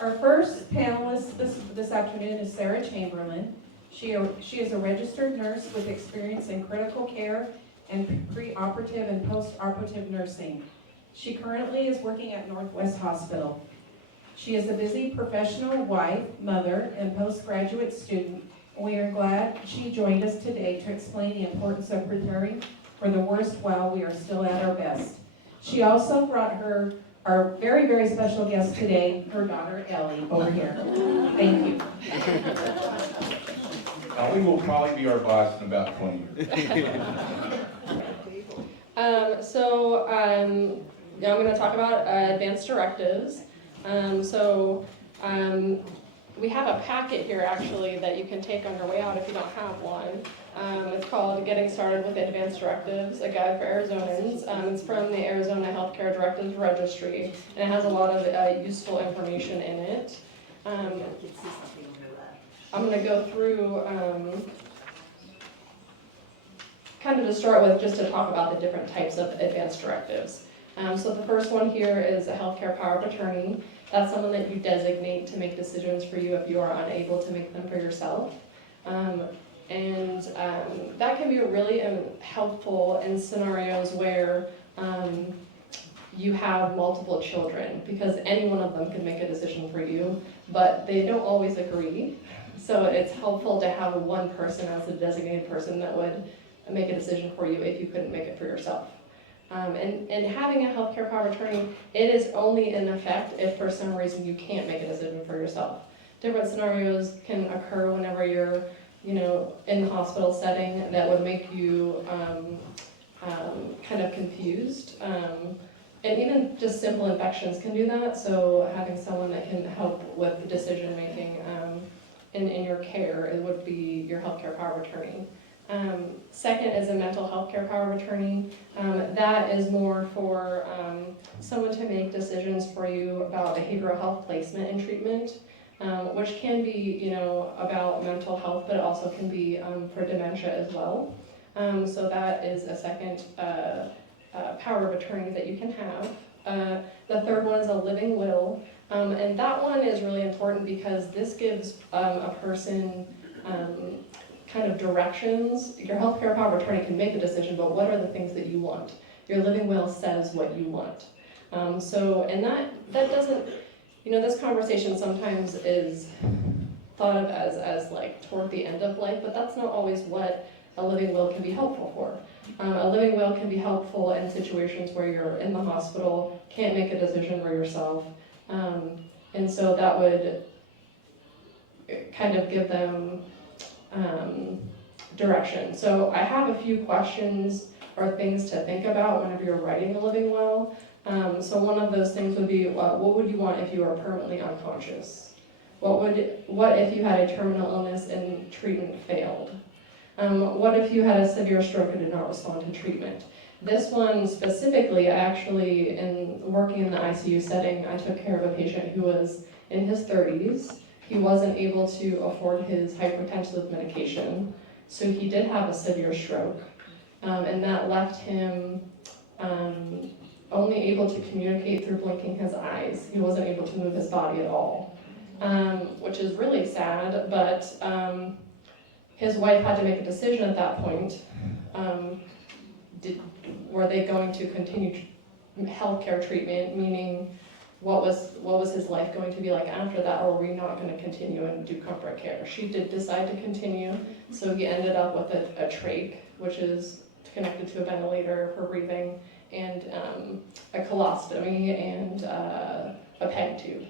Our first panelist this afternoon is Sarah Chamberlain. She is a registered nurse with experience in critical care and pre-operative and post-operative nursing. She currently is working at Northwest Hospital. She is a busy professional wife, mother, and postgraduate student, and we are glad she joined us today to explain the importance of preparing for the worst while we are still at our best. She also brought our very, very special guest today, her daughter Ellie, over here. Thank you. Ellie will probably be our boss in about 20 years. Yeah, I'm going to talk about advanced directives. We have a packet here actually that you can take on your way out if you don't have one. It's called Getting Started with Advanced Directives, a guide for Arizonans. It's from the Arizona Healthcare Directives Registry, and it has a lot of useful information in it. I'm going to go through, kind of to start with, just to talk about the different types of advanced directives. So the first one here is a healthcare power of attorney. That's someone that you designate to make decisions for you if you are unable to make them for yourself. That can be really helpful in scenarios where you have multiple children, because any one of them can make a decision for you, but they don't always agree. So it's helpful to have one person as a designated person that would make a decision for you if you couldn't make it for yourself. And having a healthcare power of attorney, it is only in effect if for some reason you can't make a decision for yourself. Different scenarios can occur whenever you're, in the hospital setting that would make you kind of confused. And even just simple infections can do that. So having someone that can help with the decision making in your care, it would be your healthcare power of attorney. Second is a mental health care power of attorney. That is more for someone to make decisions for you about behavioral health placement and treatment, which can be, about mental health, but it also can be for dementia as well. So that is a second power of attorney that you can have. The third one is a living will, and that one is really important because this gives a person kind of directions. Your healthcare power of attorney can make the decision, but what are the things that you want? Your living will says what you want. And that doesn't, this conversation sometimes is thought of as like toward the end of life, but that's not always what a living will can be helpful for. A living will can be helpful in situations where you're in the hospital, can't make a decision for yourself, and so that would kind of give them direction. So I have a few questions or things to think about whenever you're writing a living will. So one of those things would be, what would you want if you were permanently unconscious? What if you had a terminal illness and treatment failed? What if you had a severe stroke and did not respond to treatment? This one specifically, in working in the ICU setting, I took care of a patient who was in his 30s. He wasn't able to afford his hypertensive medication, so he did have a severe stroke, and that left him only able to communicate through blinking his eyes. He wasn't able to move his body at all, which is really sad, but his wife had to make a decision at that point. Were they going to continue healthcare treatment, meaning what was his life going to be like after that, or were we not going to continue and do comfort care? She did decide to continue, so he ended up with a trach, which is connected to a ventilator for breathing, and a colostomy and a PEG tube.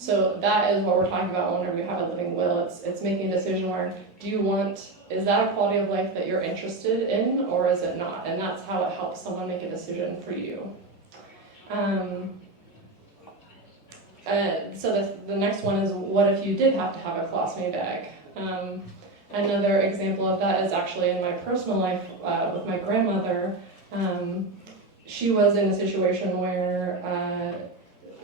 So that is what we're talking about whenever you have a living will. It's making a decision where, is that a quality of life that you're interested in, or is it not? And that's how it helps someone make a decision for you. So the next one is, what if you did have to have a colostomy bag? Another example of that is actually in my personal life with my grandmother. She was in a situation where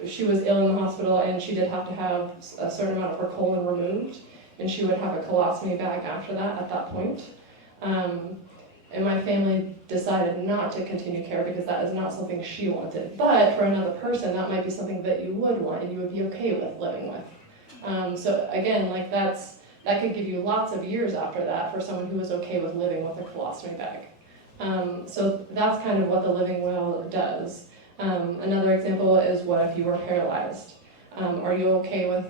she was ill in the hospital and she did have to have a certain amount of her colon removed, and she would have a colostomy bag after that at that point. and my family decided not to continue care because that is not something she wanted. But for another person, that might be something that you would want and you would be okay with living with. So again, like that could give you lots of years after that for someone who is okay with living with a colostomy bag. So that's kind of what the living will does. Another example is, what if you were paralyzed? Are you okay with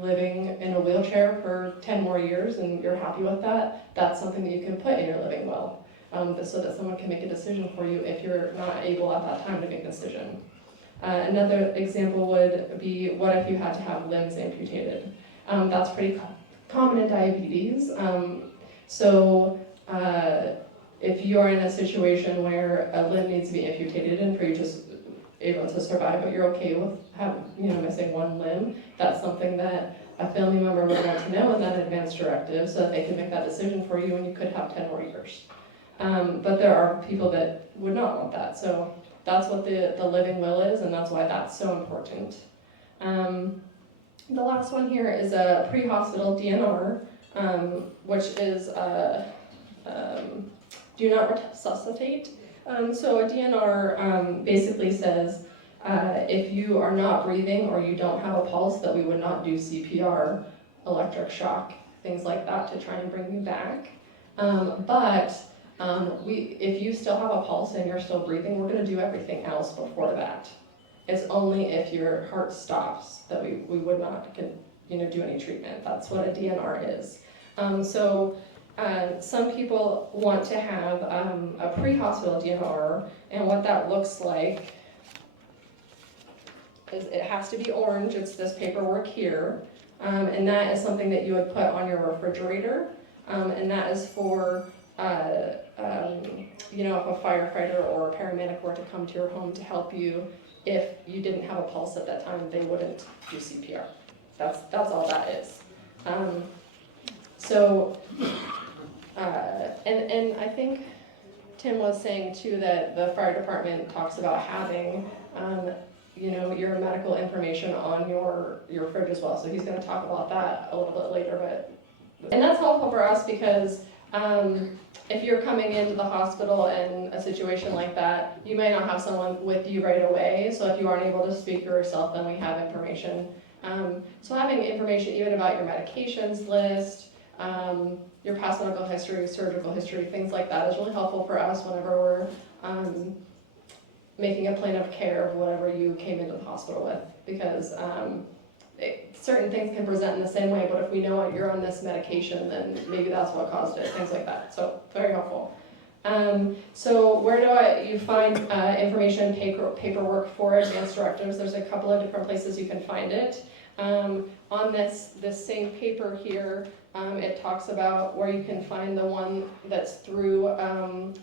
living in a wheelchair for 10 more years and you're happy with that? That's something that you can put in your living will, so that someone can make a decision for you if you're not able at that time to make a decision. Another example would be, what if you had to have limbs amputated? That's pretty common in diabetes. If you are in a situation where a limb needs to be amputated and for you to able to survive, but you're okay with missing one limb, that's something that a family member would want to know in that advance directive so that they can make that decision for you and you could have 10 more years. But there are people that would not want that, so that's what the living will is, and that's why that's so important. The last one here is a pre-hospital DNR, which is do not resuscitate. So a DNR basically says if you are not breathing or you don't have a pulse, that we would not do CPR, electric shock, things like that to try and bring you back. If you still have a pulse and you're still breathing, we're going to do everything else before that. It's only if your heart stops that we would not do any treatment. That's what a DNR is. Some people want to have a pre-hospital DNR, and what that looks like is it has to be orange. It's this paperwork here, and that is something that you would put on your refrigerator, and that is for if a firefighter or a paramedic were to come to your home to help you. If you didn't have a pulse at that time, they wouldn't do CPR. That's all that is. And I think Tim was saying too that the fire department talks about having your medical information on your fridge as well. So he's going to talk about that a little bit later. And that's helpful for us because if you're coming into the hospital in a situation like that, you may not have someone with you right away. So if you aren't able to speak for yourself, then we have information. So having information even about your medications list, your past medical history, surgical history, things like that is really helpful for us whenever we're making a plan of care of whatever you came into the hospital with, because certain things can present in the same way, but if we know you're on this medication, then maybe that's what caused it, things like that. So very helpful. So where do you find information, paperwork for advanced directives? There's a couple of different places you can find it. On this same paper here, it talks about where you can find the one that's through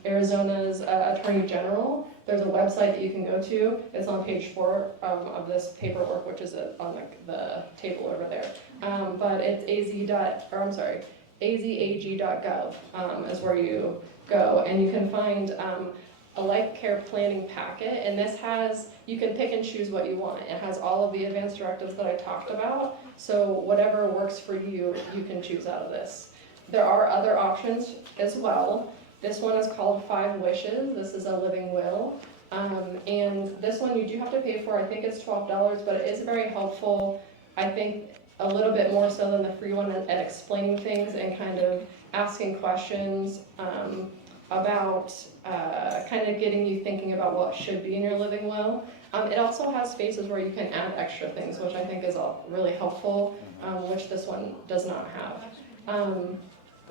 Arizona's Attorney General. There's a website that you can go to. It's on page 4 of this paperwork, which is on the table over there. But it's azag.gov is where you go, and you can find a life care planning packet, and you can pick and choose what you want. It has all of the advanced directives that I talked about, so whatever works for you, you can choose out of this. There are other options as well. This one is called 5 Wishes. This is a living will, and this one you do have to pay for. I think it's $12, but it is very helpful. I think a little bit more so than the free one at explaining things and kind of asking questions about kind of getting you thinking about what should be in your living will. It also has spaces where you can add extra things, which I think is really helpful, which this one does not have.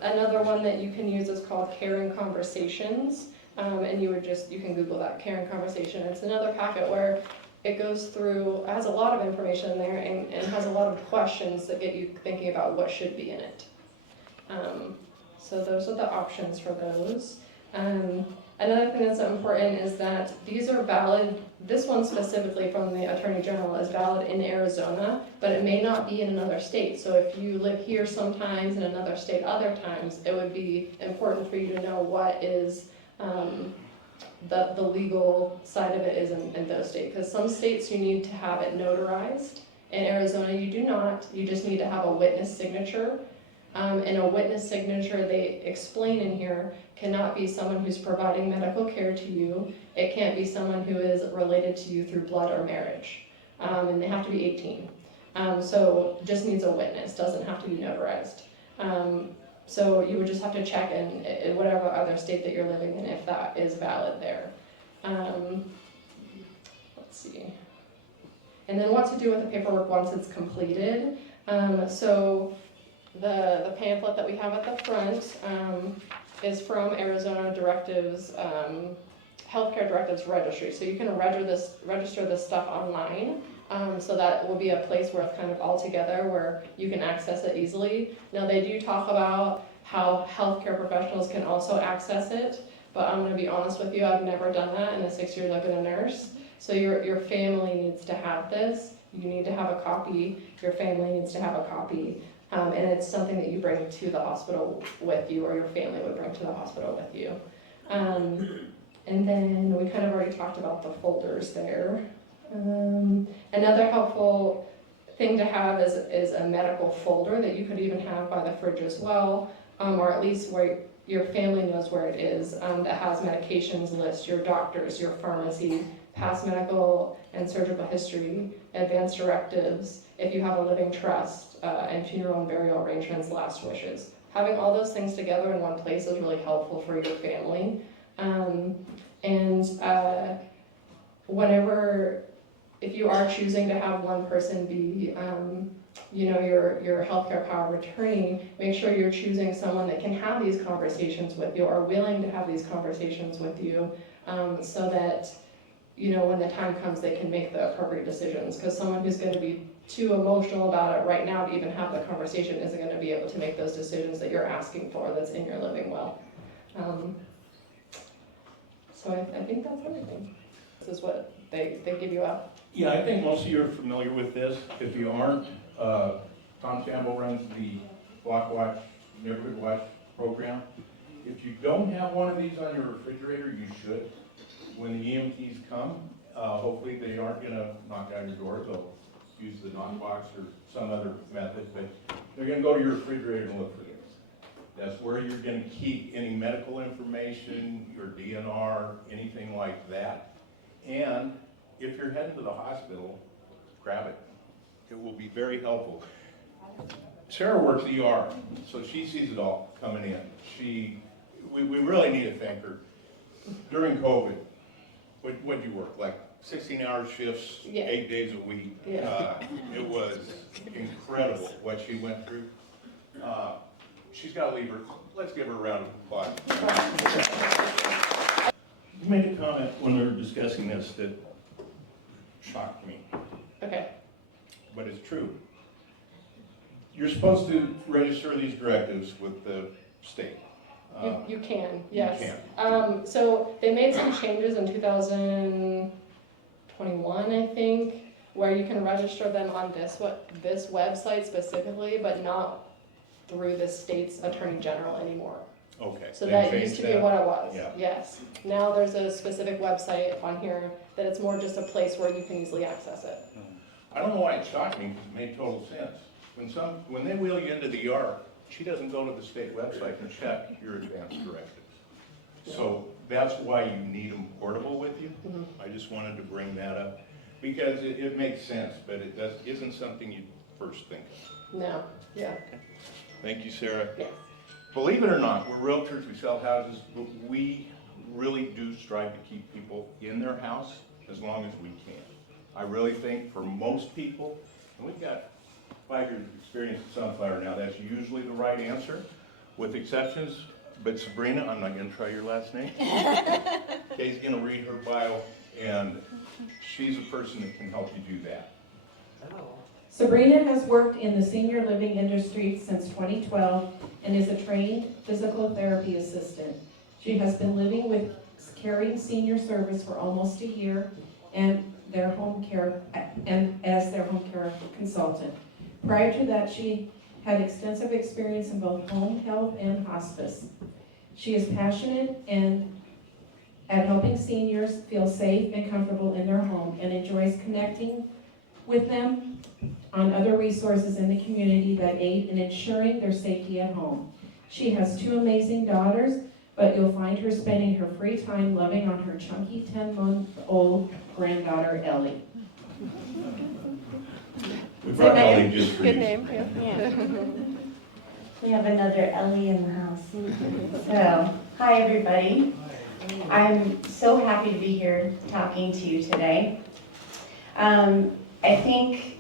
Another one that you can use is called Caring Conversations, and you can Google that, Caring Conversation. It's another packet where it goes through, it has a lot of information in there and has a lot of questions that get you thinking about what should be in it. So those are the options for those. Another thing that's important is that these are valid. This one specifically from the Attorney General is valid in Arizona, but it may not be in another state. So if you live here sometimes, in another state other times, it would be important for you to know what is the legal side of it is in those states. Because some states you need to have it notarized. In Arizona you do not. You just need to have a witness signature. And a witness signature, they explain in here, cannot be someone who's providing medical care to you. It can't be someone who is related to you through blood or marriage. And they have to be 18. So just needs a witness, doesn't have to be notarized. So you would just have to check in whatever other state that you're living in if that is valid there. Let's see. And then what to do with the paperwork once it's completed. So the pamphlet that we have at the front is from Arizona Directives, Healthcare Directives Registry. So you can register this stuff online. So that will be a place where it's kind of all together, where you can access it easily. Now they do talk about how healthcare professionals can also access it, but I'm going to be honest with you, I've never done that in the 6 years I've been a nurse. So your family needs to have this. You need to have a copy. Your family needs to have a copy. And it's something that you bring to the hospital with you, or your family would bring to the hospital with you. And then we kind of already talked about the folders there. Another helpful thing to have is a medical folder that you could even have by the fridge as well, or at least where your family knows where it is, that has medications list, your doctors, your pharmacy, past medical and surgical history, advanced directives, if you have a living trust, and funeral and burial arrangements, last wishes. Having all those things together in one place is really helpful for your family. If you are choosing to have one person be, your healthcare power of attorney, make sure you're choosing someone that can have these conversations with you, or willing to have these conversations with you, so that, when the time comes, they can make the appropriate decisions. Because someone who's going to be too emotional about it right now to even have the conversation isn't going to be able to make those decisions that you're asking for that's in your living will. So I think that's everything. This is what they give you out. Yeah, I think most of you are familiar with this. If you aren't, Tom Shambo runs the Block Watch, Neighborhood Watch program. If you don't have one of these on your refrigerator, you should. When the EMTs come, hopefully they aren't going to knock down your door. They'll use the knockbox or some other method, but they're going to go to your refrigerator and look for this. That's where you're going to keep any medical information, your DNR, anything like that. And if you're heading to the hospital, grab it. It will be very helpful. Sarah works ER, so she sees it all coming in. We really need to thank her. During COVID, what'd you work, like 16-hour shifts, Yeah. 8 days a week? Yeah. It was incredible what she went through. She's got to leave her. Let's give her a round of applause. You made a comment when we were discussing this that shocked me, Okay. but it's true. You're supposed to register these directives with the state. You can, yes. You can. So they made some changes in 2021, I think, where you can register them on this website specifically, but not through the state's attorney general anymore. Okay. So they that changed used to be what it was. Yeah. Yes. Now there's a specific website on here that it's more just a place where you can easily access it. I don't know why it shocked me, because it made total sense. When they wheel you into the ER, she doesn't go to the state website and check your advance directives. So that's why you need them portable with you. Mhm. I just wanted to bring that up, because it makes sense, but it isn't something you first think of. No. Yeah. Thank you, Sarah. Yes. Believe it or not, we're realtors, we sell houses, but we really do strive to keep people in their house as long as we can. I really think for most people, and we've got 5 years of experience at Sunflower now, that's usually the right answer, with exceptions. But Sabrina, I'm not going to try your last name. Kay's going to read her bio, and she's a person that can help you do that. Sabrina has worked in the senior living industry since 2012 and is a trained physical therapy assistant. She has been living with Caring Senior Service for almost a year and as their home care consultant. Prior to that, she had extensive experience in both home health and hospice. She is passionate at helping seniors feel safe and comfortable in their home and enjoys connecting with them on other resources in the community that aid in ensuring their safety at home. She has 2 amazing daughters, but you'll find her spending her free time loving on her chunky 10-month-old granddaughter, Ellie. We brought Ellie just for you. Good name, yeah. Yeah. We have another Ellie in the house. So, hi everybody. I'm so happy to be here talking to you today. I think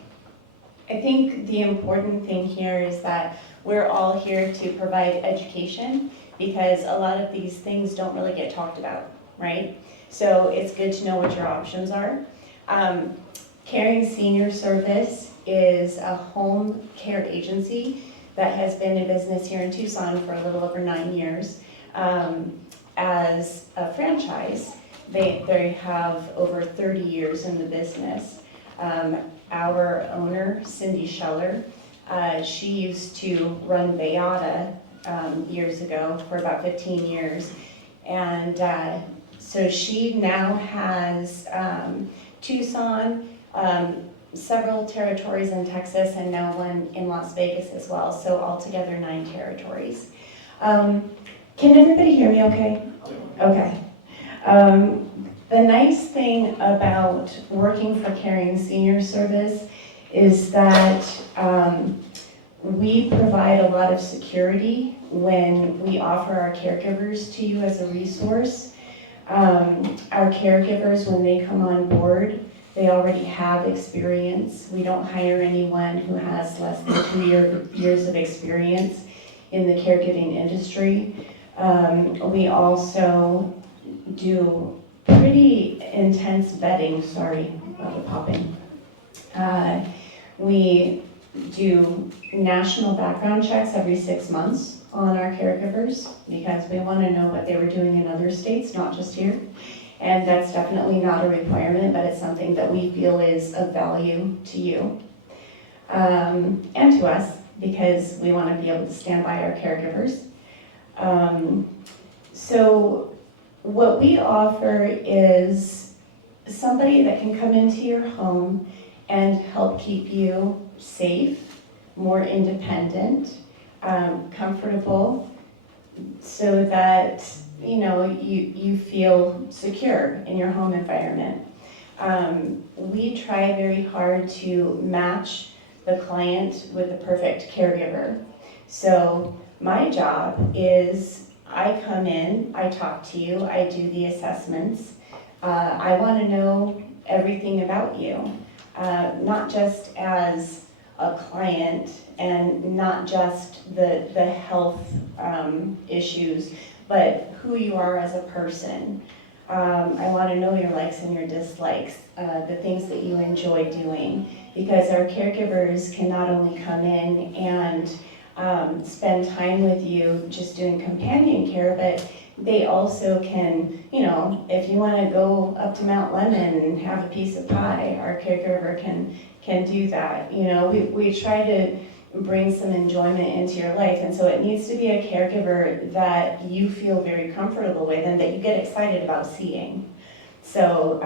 the important thing here is that we're all here to provide education, because a lot of these things don't really get talked about, right? So it's good to know what your options are. Caring Senior Service is a home care agency that has been in business here in Tucson for a little over 9 years. As a franchise, they have over 30 years in the business. Our owner, Cindy Scheller, she used to run Bayada years ago for about 15 years. And so she now has Tucson, several territories in Texas, and now one in Las Vegas as well. So altogether 9 territories. Can everybody hear me okay? Okay. The nice thing about working for Caring Senior Service is that we provide a lot of security when we offer our caregivers to you as a resource. Our caregivers, when they come on board, they already have experience. We don't hire anyone who has less than 2 years of experience in the caregiving industry. We also do pretty intense vetting, sorry about the popping. We do national background checks every 6 months on our caregivers, because we want to know what they were doing in other states, not just here. And that's definitely not a requirement, but it's something that we feel is of value to you and to us, because we want to be able to stand by our caregivers. So what we offer is somebody that can come into your home and help keep you safe, more independent, comfortable, so that you feel secure in your home environment. We try very hard to match the client with the perfect caregiver. So my job is, I come in, I talk to you, I do the assessments. I want to know everything about you, not just as a client and not just the health issues, but who you are as a person. I want to know your likes and your dislikes, the things that you enjoy doing, because our caregivers can not only come in and spend time with you just doing companion care, but they also can, if you want to go up to Mount Lemon and have a piece of pie, our caregiver can do that. We try to bring some enjoyment into your life, and so it needs to be a caregiver that you feel very comfortable with and that you get excited about seeing. So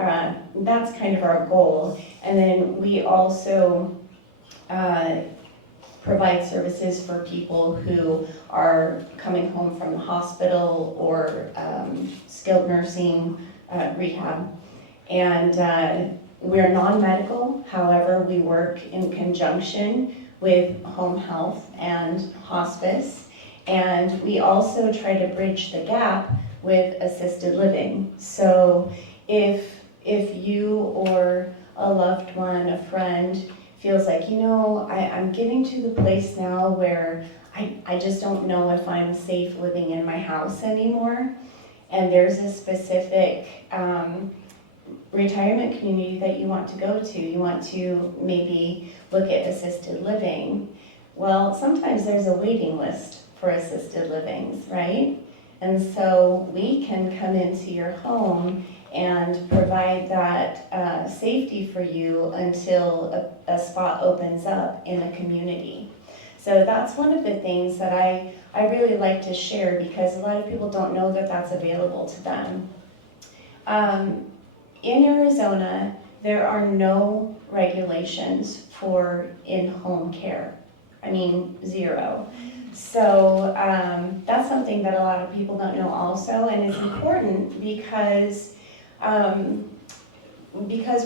that's kind of our goal. And then we also provide services for people who are coming home from the hospital or skilled nursing rehab. And we're non-medical, however, we work in conjunction with home health and hospice. And we also try to bridge the gap with assisted living. So if you or a loved one, a friend, feels like, I'm getting to the place now where I just don't know if I'm safe living in my house anymore, and there's a specific retirement community that you want to go to, you want to maybe look at assisted living. Well, sometimes there's a waiting list for assisted livings, right? And so we can come into your home and provide that safety for you until a spot opens up in a community. So that's one of the things that I really like to share, because a lot of people don't know that that's available to them. In Arizona, there are no regulations for in-home care. I mean, zero. So that's something that a lot of people don't know also, and it's important because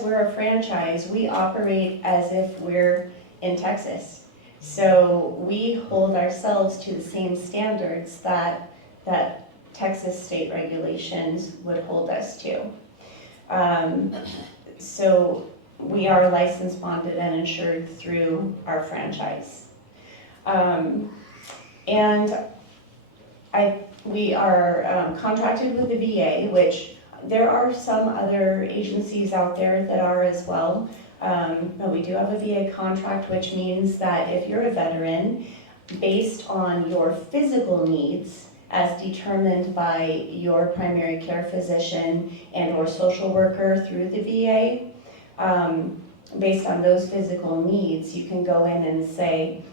we're a franchise, we operate as if we're in Texas. So we hold ourselves to the same standards that Texas state regulations would hold us to. So we are licensed, bonded, and insured through our franchise. We are contracted with the VA, which there are some other agencies out there that are as well. But we do have a VA contract, which means that if you're a veteran, based on your physical needs as determined by your primary care physician and or social worker through the VA, based on those physical needs, you can go in and say,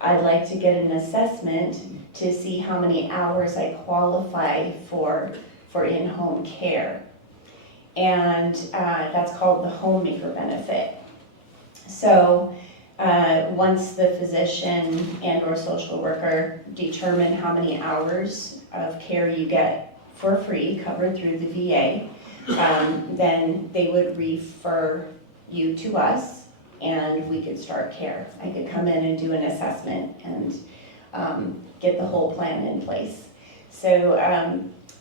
I'd like to get an assessment to see how many hours I qualify for in-home care. And that's called the homemaker benefit. So once the physician and or social worker determine how many hours of care you get for free covered through the VA, then they would refer you to us and we could start care. I could come in and do an assessment and get the whole plan in place. So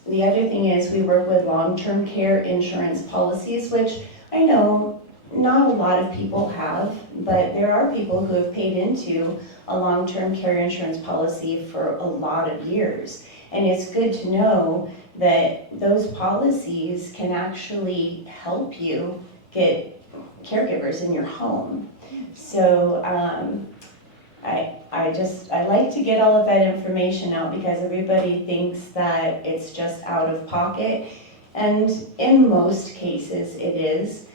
the other thing is we work with long-term care insurance policies, which I know not a lot of people have, but there are people who have paid into a long-term care insurance policy for a lot of years. And it's good to know that those policies can actually help you get caregivers in your home. So I like to get all of that information out because everybody thinks that it's just out of pocket, and in most cases it is.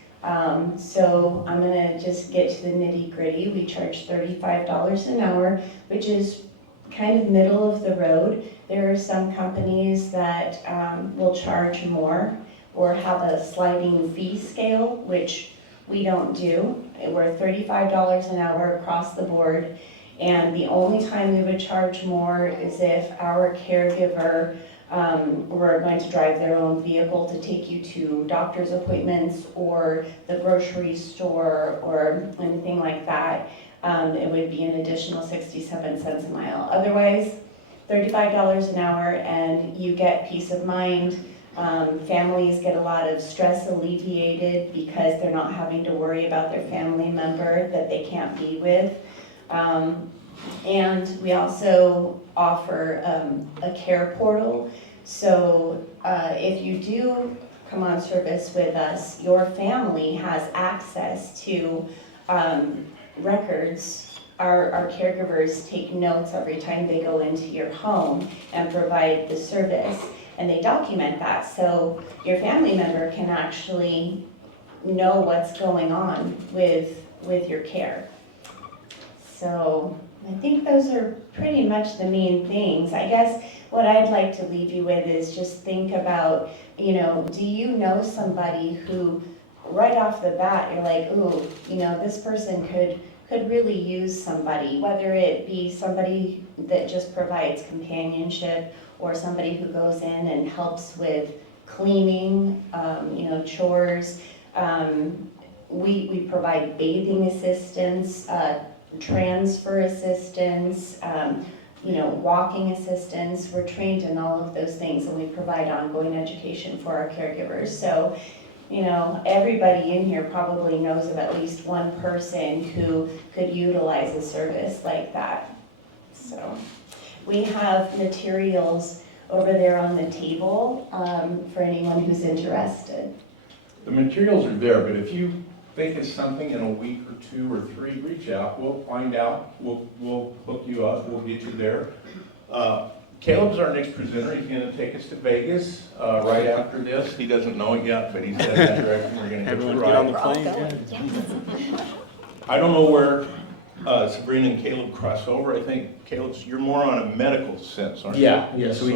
So I'm gonna just get to the nitty gritty. We charge $35 an hour, which is kind of middle of the road. There are some companies that will charge more or have a sliding fee scale, which we don't do. We're $35 an hour across the board. And the only time we would charge more is if our caregiver were going to drive their own vehicle to take you to doctor's appointments or the grocery store or anything like that. It would be an additional 67 cents a mile. Otherwise, $35 an hour and you get peace of mind. Families get a lot of stress alleviated because they're not having to worry about their family member that they can't be with. And we also offer a care portal. So if you do come on service with us, your family has access to records. Our caregivers take notes every time they go into your home and provide the service, and they document that. So your family member can actually know what's going on with your care. So I think those are pretty much the main things. I guess what I'd like to leave you with is just think about, do you know somebody who right off the bat you're like, ooh, this person could really use somebody, whether it be somebody that just provides companionship or somebody who goes in and helps with cleaning, chores. We provide bathing assistance, transfer assistance, walking assistance. We're trained in all of those things, and we provide ongoing education for our caregivers. So, everybody in here probably knows of at least one person who could utilize a service like that. So we have materials over there on the table for anyone who's interested. The materials are there, but if you think it's something in a week or 2 or 3, reach out. We'll find out. We'll hook you up. We'll get you there. Caleb's our next presenter. He's going to take us to Vegas right after this. He doesn't know it yet, but he's heading that direction. We're going to Everyone get get on the the ride. plane? I don't know where Sabrina and Caleb crossover. I think, Caleb, you're more on a medical sense, aren't you? Yeah, so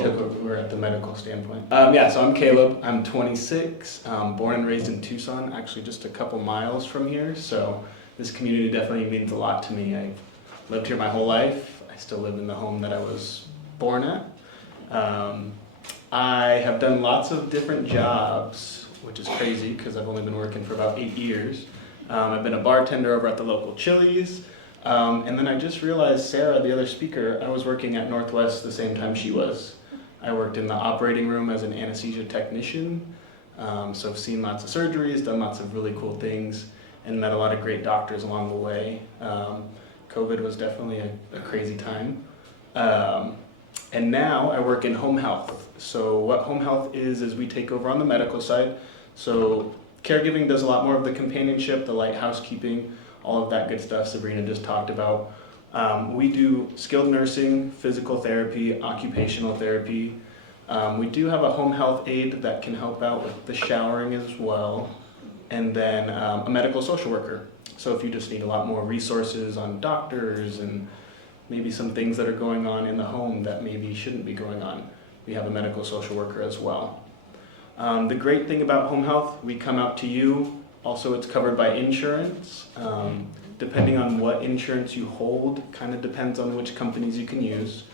we're at the medical standpoint. So I'm Caleb, I'm 26, born and raised in Tucson, actually just a couple miles from here, so this community definitely means a lot to me. I've lived here my whole life, I still live in the home that I was born at. I have done lots of different jobs, which is crazy because I've only been working for about 8 years. I've been a bartender over at the local Chili's. And then I just realized Sarah, the other speaker, I was working at Northwest the same time she was. I worked in the operating room as an anesthesia technician. So I've seen lots of surgeries, done lots of really cool things, and met a lot of great doctors along the way. COVID was definitely a crazy time. And now I work in home health. So what home health is we take over on the medical side. So caregiving does a lot more of the companionship, the light housekeeping, all of that good stuff Sabrina just talked about. We do skilled nursing, physical therapy, occupational therapy. We do have a home health aide that can help out with the showering as well. And then a medical social worker. So if you just need a lot more resources on doctors and maybe some things that are going on in the home that maybe shouldn't be going on, we have a medical social worker as well. The great thing about home health, we come out to you. Also, it's covered by insurance. Depending on what insurance you hold, kind of depends on which companies you can use.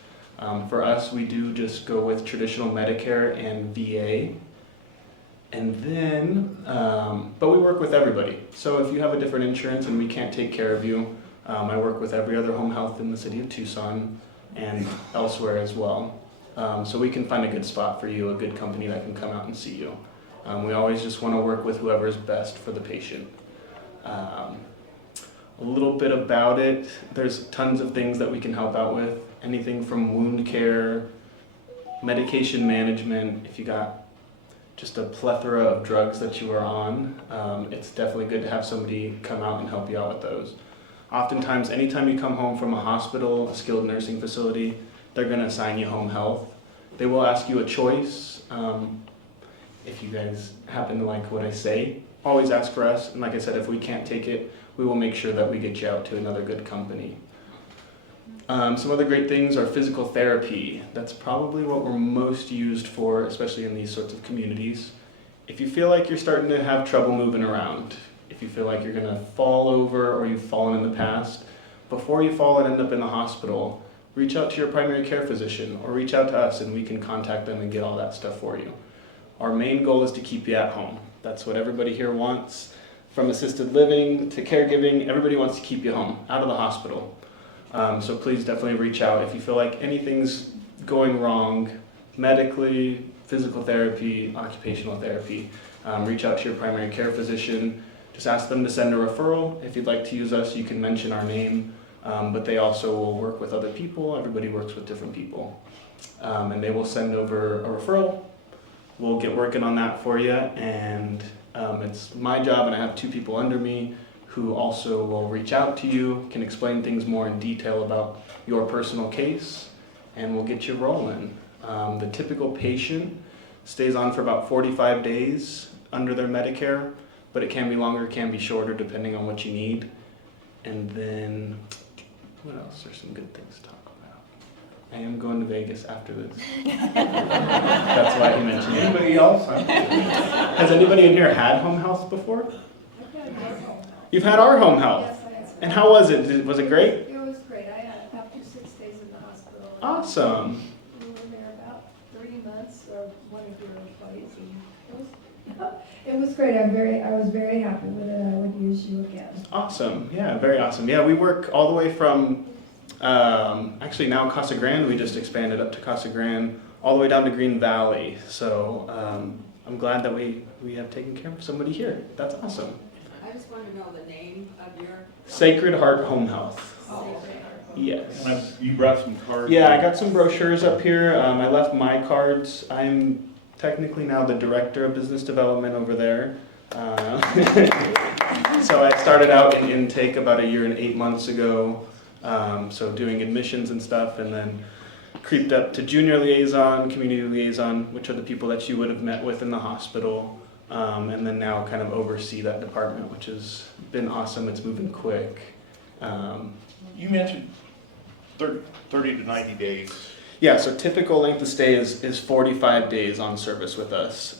For us, we do just go with traditional Medicare and VA. And then, but we work with everybody. So if you have a different insurance and we can't take care of you, I work with every other home health in the city of Tucson and elsewhere as well. So we can find a good spot for you, a good company that can come out and see you. We always just want to work with whoever's best for the patient. A little bit about it, there's tons of things that we can help out with. Anything from wound care, medication management, if you got just a plethora of drugs that you are on, it's definitely good to have somebody come out and help you out with those. Oftentimes, anytime you come home from a hospital, a skilled nursing facility, they're going to assign you home health. They will ask you a choice. If you guys happen to like what I say, always ask for us. And like I said, if we can't take it, we will make sure that we get you out to another good company. Some other great things are physical therapy. That's probably what we're most used for, especially in these sorts of communities. If you feel like you're starting to have trouble moving around, if you feel like you're going to fall over or you've fallen in the past, before you fall and end up in the hospital, reach out to your primary care physician or reach out to us and we can contact them and get all that stuff for you. Our main goal is to keep you at home. That's what everybody here wants. From assisted living to caregiving, everybody wants to keep you home, out of the hospital. So please definitely reach out if you feel like anything's going wrong, medically, physical therapy, occupational therapy. Reach out to your primary care physician. Just ask them to send a referral. If you'd like to use us, you can mention our name, but they also will work with other people. Everybody works with different people. And they will send over a referral. We'll get working on that for you, and it's my job, and I have 2 people under me who also will reach out to you, can explain things more in detail about your personal case, and we'll get you rolling. The typical patient stays on for about 45 days under their Medicare, but it can be longer, it can be shorter, depending on what you need. And then, what else? There's some good things to talk about. I am going to Vegas after this. That's why he mentioned it. Anybody else? Has anybody in here had home health before? You've had our home health. Yes, I had. And how was it? Was it great? It was great. I had up to 6 days in the hospital. Awesome. We were there about 3 months, or one of your employees, and it was great. I was very happy with it. I would use you again. Awesome. Yeah, very awesome. Yeah, we work all the way from, actually now Casa Grande, we just expanded up to Casa Grande, all the way down to Green Valley. So I'm glad that we have taken care of somebody here. That's awesome. I just want to know the name of your... Sacred Heart Home Health. Oh, Yes. And you brought some cards. Yeah, I got some brochures up here. I left my cards. I'm technically now the director of business development over there. So I started out in intake about 1 year and 8 months ago. So doing admissions and stuff, and then creeped up to junior liaison, community liaison, which are the people that you would have met with in the hospital. And then now kind of oversee that department, which has been awesome. It's moving quick. You mentioned 30 to 90 days. Yeah, so typical length of stay is 45 days on service with us.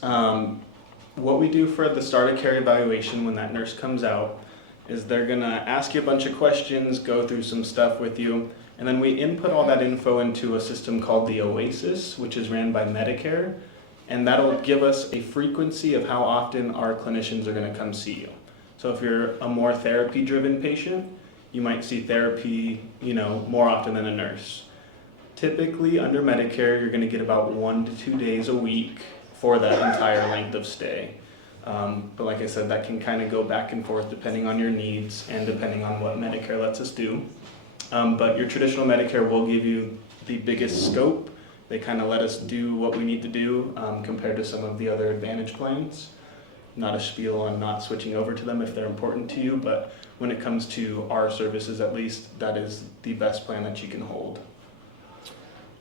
What we do for the start of care evaluation when that nurse comes out is they're gonna ask you a bunch of questions, go through some stuff with you, and then we input all that info into a system called the OASIS, which is ran by Medicare, and that'll give us a frequency of how often our clinicians are gonna come see you. So if you're a more therapy-driven patient, you might see therapy, more often than a nurse. Typically, under Medicare, you're gonna get about 1 to 2 days a week for that entire length of stay. But like I said, that can kind of go back and forth depending on your needs and depending on what Medicare lets us do. But your traditional Medicare will give you the biggest scope. They kind of let us do what we need to do compared to some of the other Advantage plans. Not a spiel on not switching over to them if they're important to you, but when it comes to our services at least, that is the best plan that you can hold.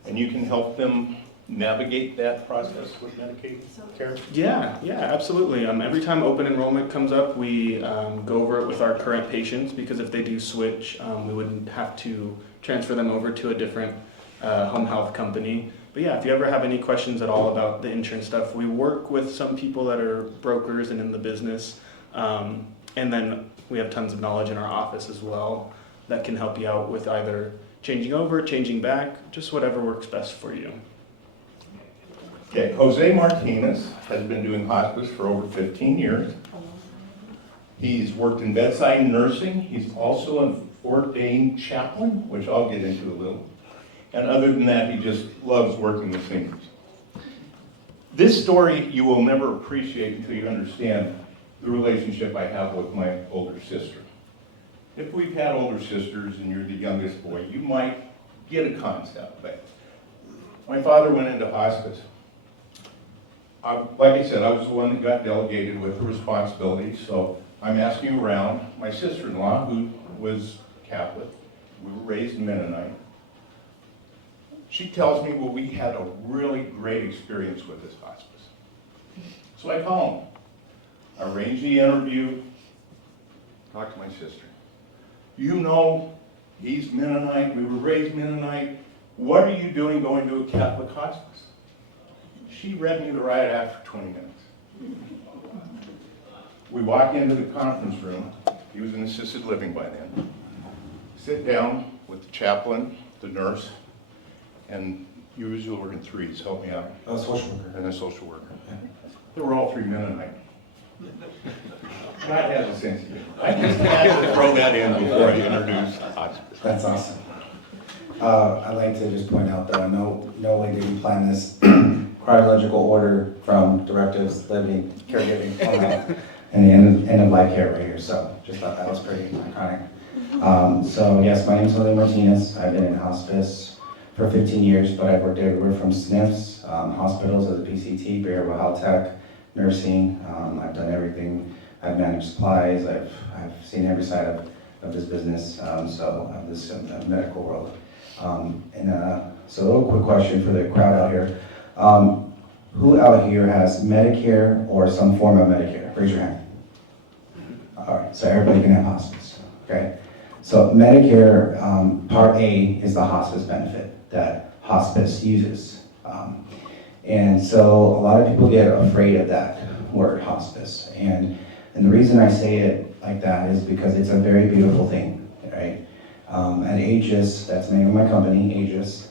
And you can help them navigate that process with Medicaid care? Yeah, absolutely. Every time open enrollment comes up, we go over it with our current patients because if they do switch, we wouldn't have to transfer them over to a different home health company. But yeah, if you ever have any questions at all about the insurance stuff, we work with some people that are brokers and in the business. And then we have tons of knowledge in our office as well that can help you out with either changing over, changing back, just whatever works best for you. Okay, Jose Martinez has been doing hospice for over 15 years. He's worked in bedside nursing. He's also an ordained chaplain, which I'll get into a little. And other than that, he just loves working with seniors. This story you will never appreciate until you understand the relationship I have with my older sister. If we've had older sisters and you're the youngest boy, you might get a concept. But my father went into hospice. Like I said, I was the one that got delegated with the responsibility, so I'm asking around. My sister-in-law, who was Catholic, we were raised Mennonite, she tells me, well, we had a really great experience with this hospice. So I call him. I arrange the interview, talk to my sister. He's Mennonite, we were raised Mennonite. What are you doing going to a Catholic hospice? She read me the riot act for 20 minutes. We walk into the conference room. He was in assisted living by then. Sit down with the chaplain, the nurse, and you usually work in threes. Help me out. A social worker. And a social worker. They were all three Mennonite. God has a sense of humor. I just had to throw that in before I introduce hospice. That's awesome. I'd like to just point out that no way did we plan this chronological order from directives, living, caregiving, home health, and the end of life care right here. So just thought that was pretty iconic. So yes, my name is Jose Martinez. I've been in hospice for 15 years, but I've worked everywhere from SNFs, hospitals as a PCT, behavioral health tech, nursing. I've done everything. I've managed supplies. I've seen every side of this business, of this medical world. So a little quick question for the crowd out here. Who out here has Medicare or some form of Medicare? Raise your hand. All right, so everybody can have hospice, okay? So Medicare, Part A is the hospice benefit that hospice uses. And so a lot of people get afraid of that word, hospice. And the reason I say it like that is because it's a very beautiful thing, right? At Aegis, that's the name of my company, Aegis.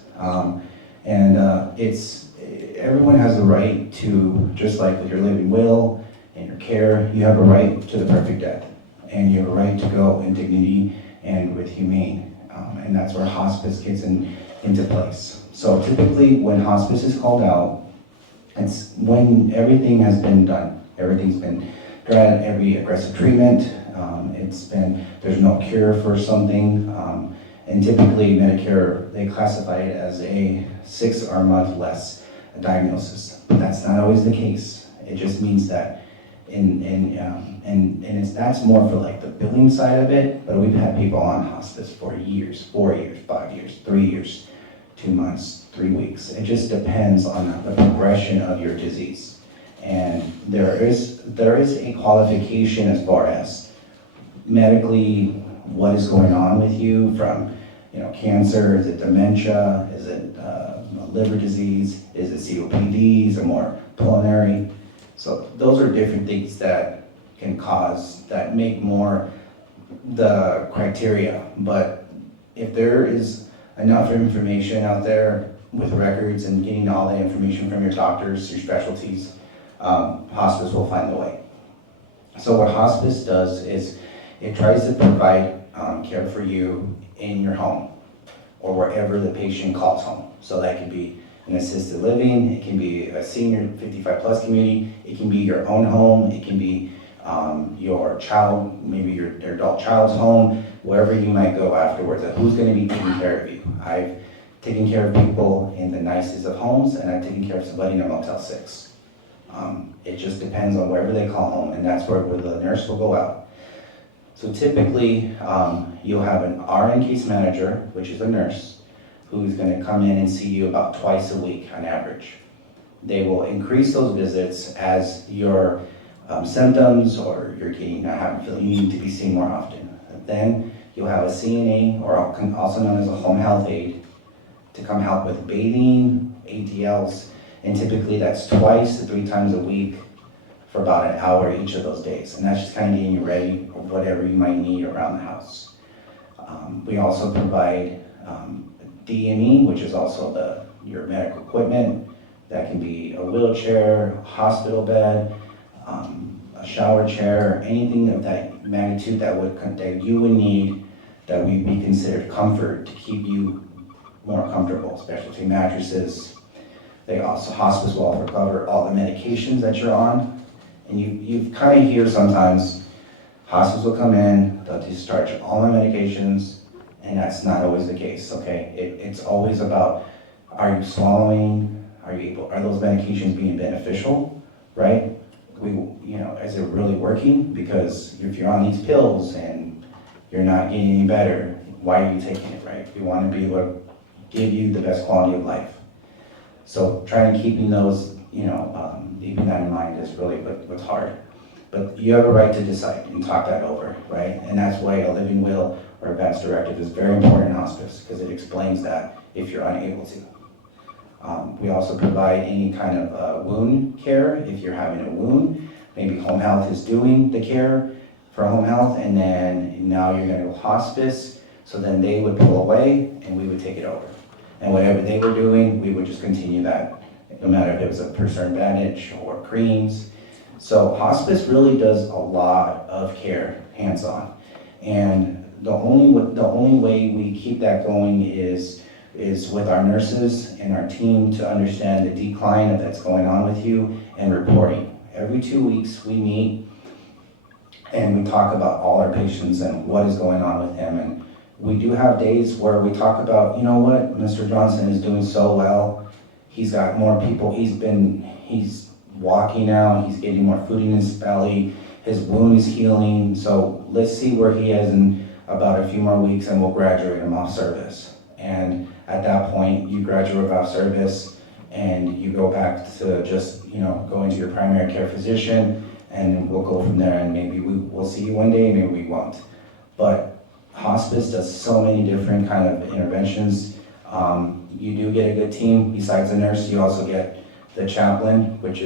Everyone has the right to, just like with your living will and your care, you have a right to the perfect death. And you have a right to go in dignity and with humane. And that's where hospice gets into place. So typically when hospice is called out, it's when everything has been done. Everything's been tried, every aggressive treatment. There's no cure for something. And typically Medicare, they classify it as a 6 or month less diagnosis. But that's not always the case. It just means that that's more for like the billing side of it, but we've had people on hospice for years, 4 years, 5 years, 3 years, 2 months, 3 weeks. It just depends on the progression of your disease. And there is a qualification as far as medically what is going on with you from, cancer, is it dementia, is it liver disease, is it COPD, is it more pulmonary? So those are different things that can cause, that make more the criteria. But if there is enough information out there with records and getting all the information from your doctors, your specialties, hospice will find a way. So what hospice does is it tries to provide care for you in your home or wherever the patient calls home. So that could be an assisted living, it can be a senior 55 plus community, it can be your own home, it can be your child, maybe your adult child's home, wherever you might go afterwards, and who's gonna be taking care of you. I've taken care of people in the nicest of homes, and I've taken care of somebody in a Motel 6. It just depends on wherever they call home, and that's where the nurse will go out. So typically, you'll have an RN case manager, which is a nurse, who's gonna come in and see you about twice a week on average. They will increase those visits as your symptoms or you're you need to be seen more often. Then you'll have a CNA, or also known as a home health aide, to come help with bathing, ADLs, and typically that's 2 to 3 times a week for about an hour each of those days. And that's just kind of getting you ready for whatever you might need around the house. We also provide D&E, which is also your medical equipment. That can be a wheelchair, a hospital bed, a shower chair, anything of that magnitude that you would need that would be considered comfort to keep you more comfortable, specialty mattresses. They also, hospice will also cover all the medications that you're on. And you kind of hear sometimes, hospice will come in, they'll discharge all my medications, and that's not always the case, okay? It's always about, are you swallowing? Are those medications being beneficial, right? Is it really working? Because if you're on these pills and you're not getting any better, why are you taking it, right? We want to be able to give you the best quality of life. So trying to keeping those, keeping that in mind is really what's hard. But you have a right to decide and talk that over, right? And that's why a living will or advance directive is very important in hospice, because it explains that if you're unable to. We also provide any kind of wound care if you're having a wound. Maybe home health is doing the care for home health, and then now you're going to go hospice, so then they would pull away and we would take it over. And whatever they were doing, we would just continue that, no matter if it was a person bandage or creams. So hospice really does a lot of care, hands-on. And the only way we keep that going is with our nurses and our team to understand the decline that's going on with you and reporting. Every 2 weeks we meet and we talk about all our patients and what is going on with them. And we do have days where we talk about, Mr. Johnson is doing so well. He's got more people, he's walking now, he's getting more food in his belly, his wound is healing. So let's see where he is in about a few more weeks and we'll graduate him off service. And at that point, you graduate off service and you go back to just, going to your primary care physician, and we'll go from there, and maybe we'll see you one day, maybe we won't. But hospice does so many different kind of interventions. You do get a good team. Besides the nurse, you also get the chaplain, which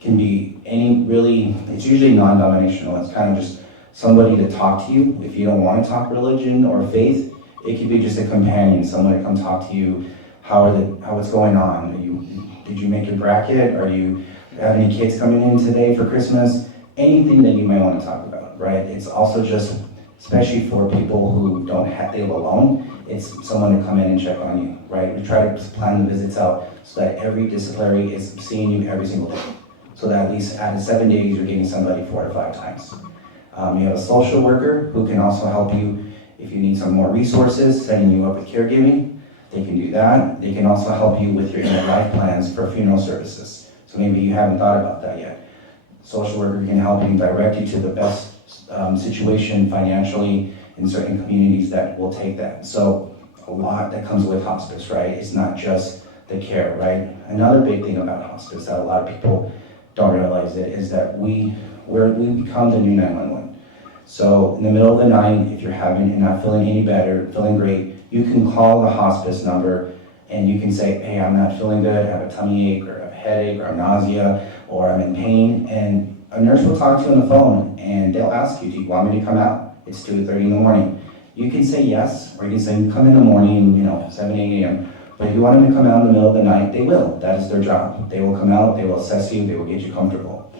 can be it's usually non-denominational. It's kind of just somebody to talk to you. If you don't want to talk religion or faith, it could be just a companion, someone to come talk to you, how it's going on. Did you make your bracket? Are you have any kids coming in today for Christmas? Anything that you might want to talk about, right? It's also just, especially for people who they live alone, it's someone to come in and check on you, right? We try to plan the visits out so that every disciplinary is seeing you every single day. So that at least out of 7 days, you're getting somebody 4 to 5 times. You have a social worker who can also help you if you need some more resources, setting you up with caregiving. They can do that. They can also help you with your end-of-life plans for funeral services. So maybe you haven't thought about that yet. Social worker can help you direct you to the best situation financially in certain communities that will take that. So a lot that comes with hospice, right? It's not just the care, right? Another big thing about hospice that a lot of people don't realize it is that we become the new 911. So in the middle of the night, if you're having and not feeling any better, feeling great, you can call the hospice number and you can say, hey, I'm not feeling good, I have a tummy ache or a headache or nausea or I'm in pain, and a nurse will talk to you on the phone and they'll ask you, do you want me to come out? It's 2:30 in the morning. You can say yes, or you can say come in the morning, 7, 8 a.m. But if you want them to come out in the middle of the night, they will. That is their job. They will come out, they will assess you, they will get you comfortable.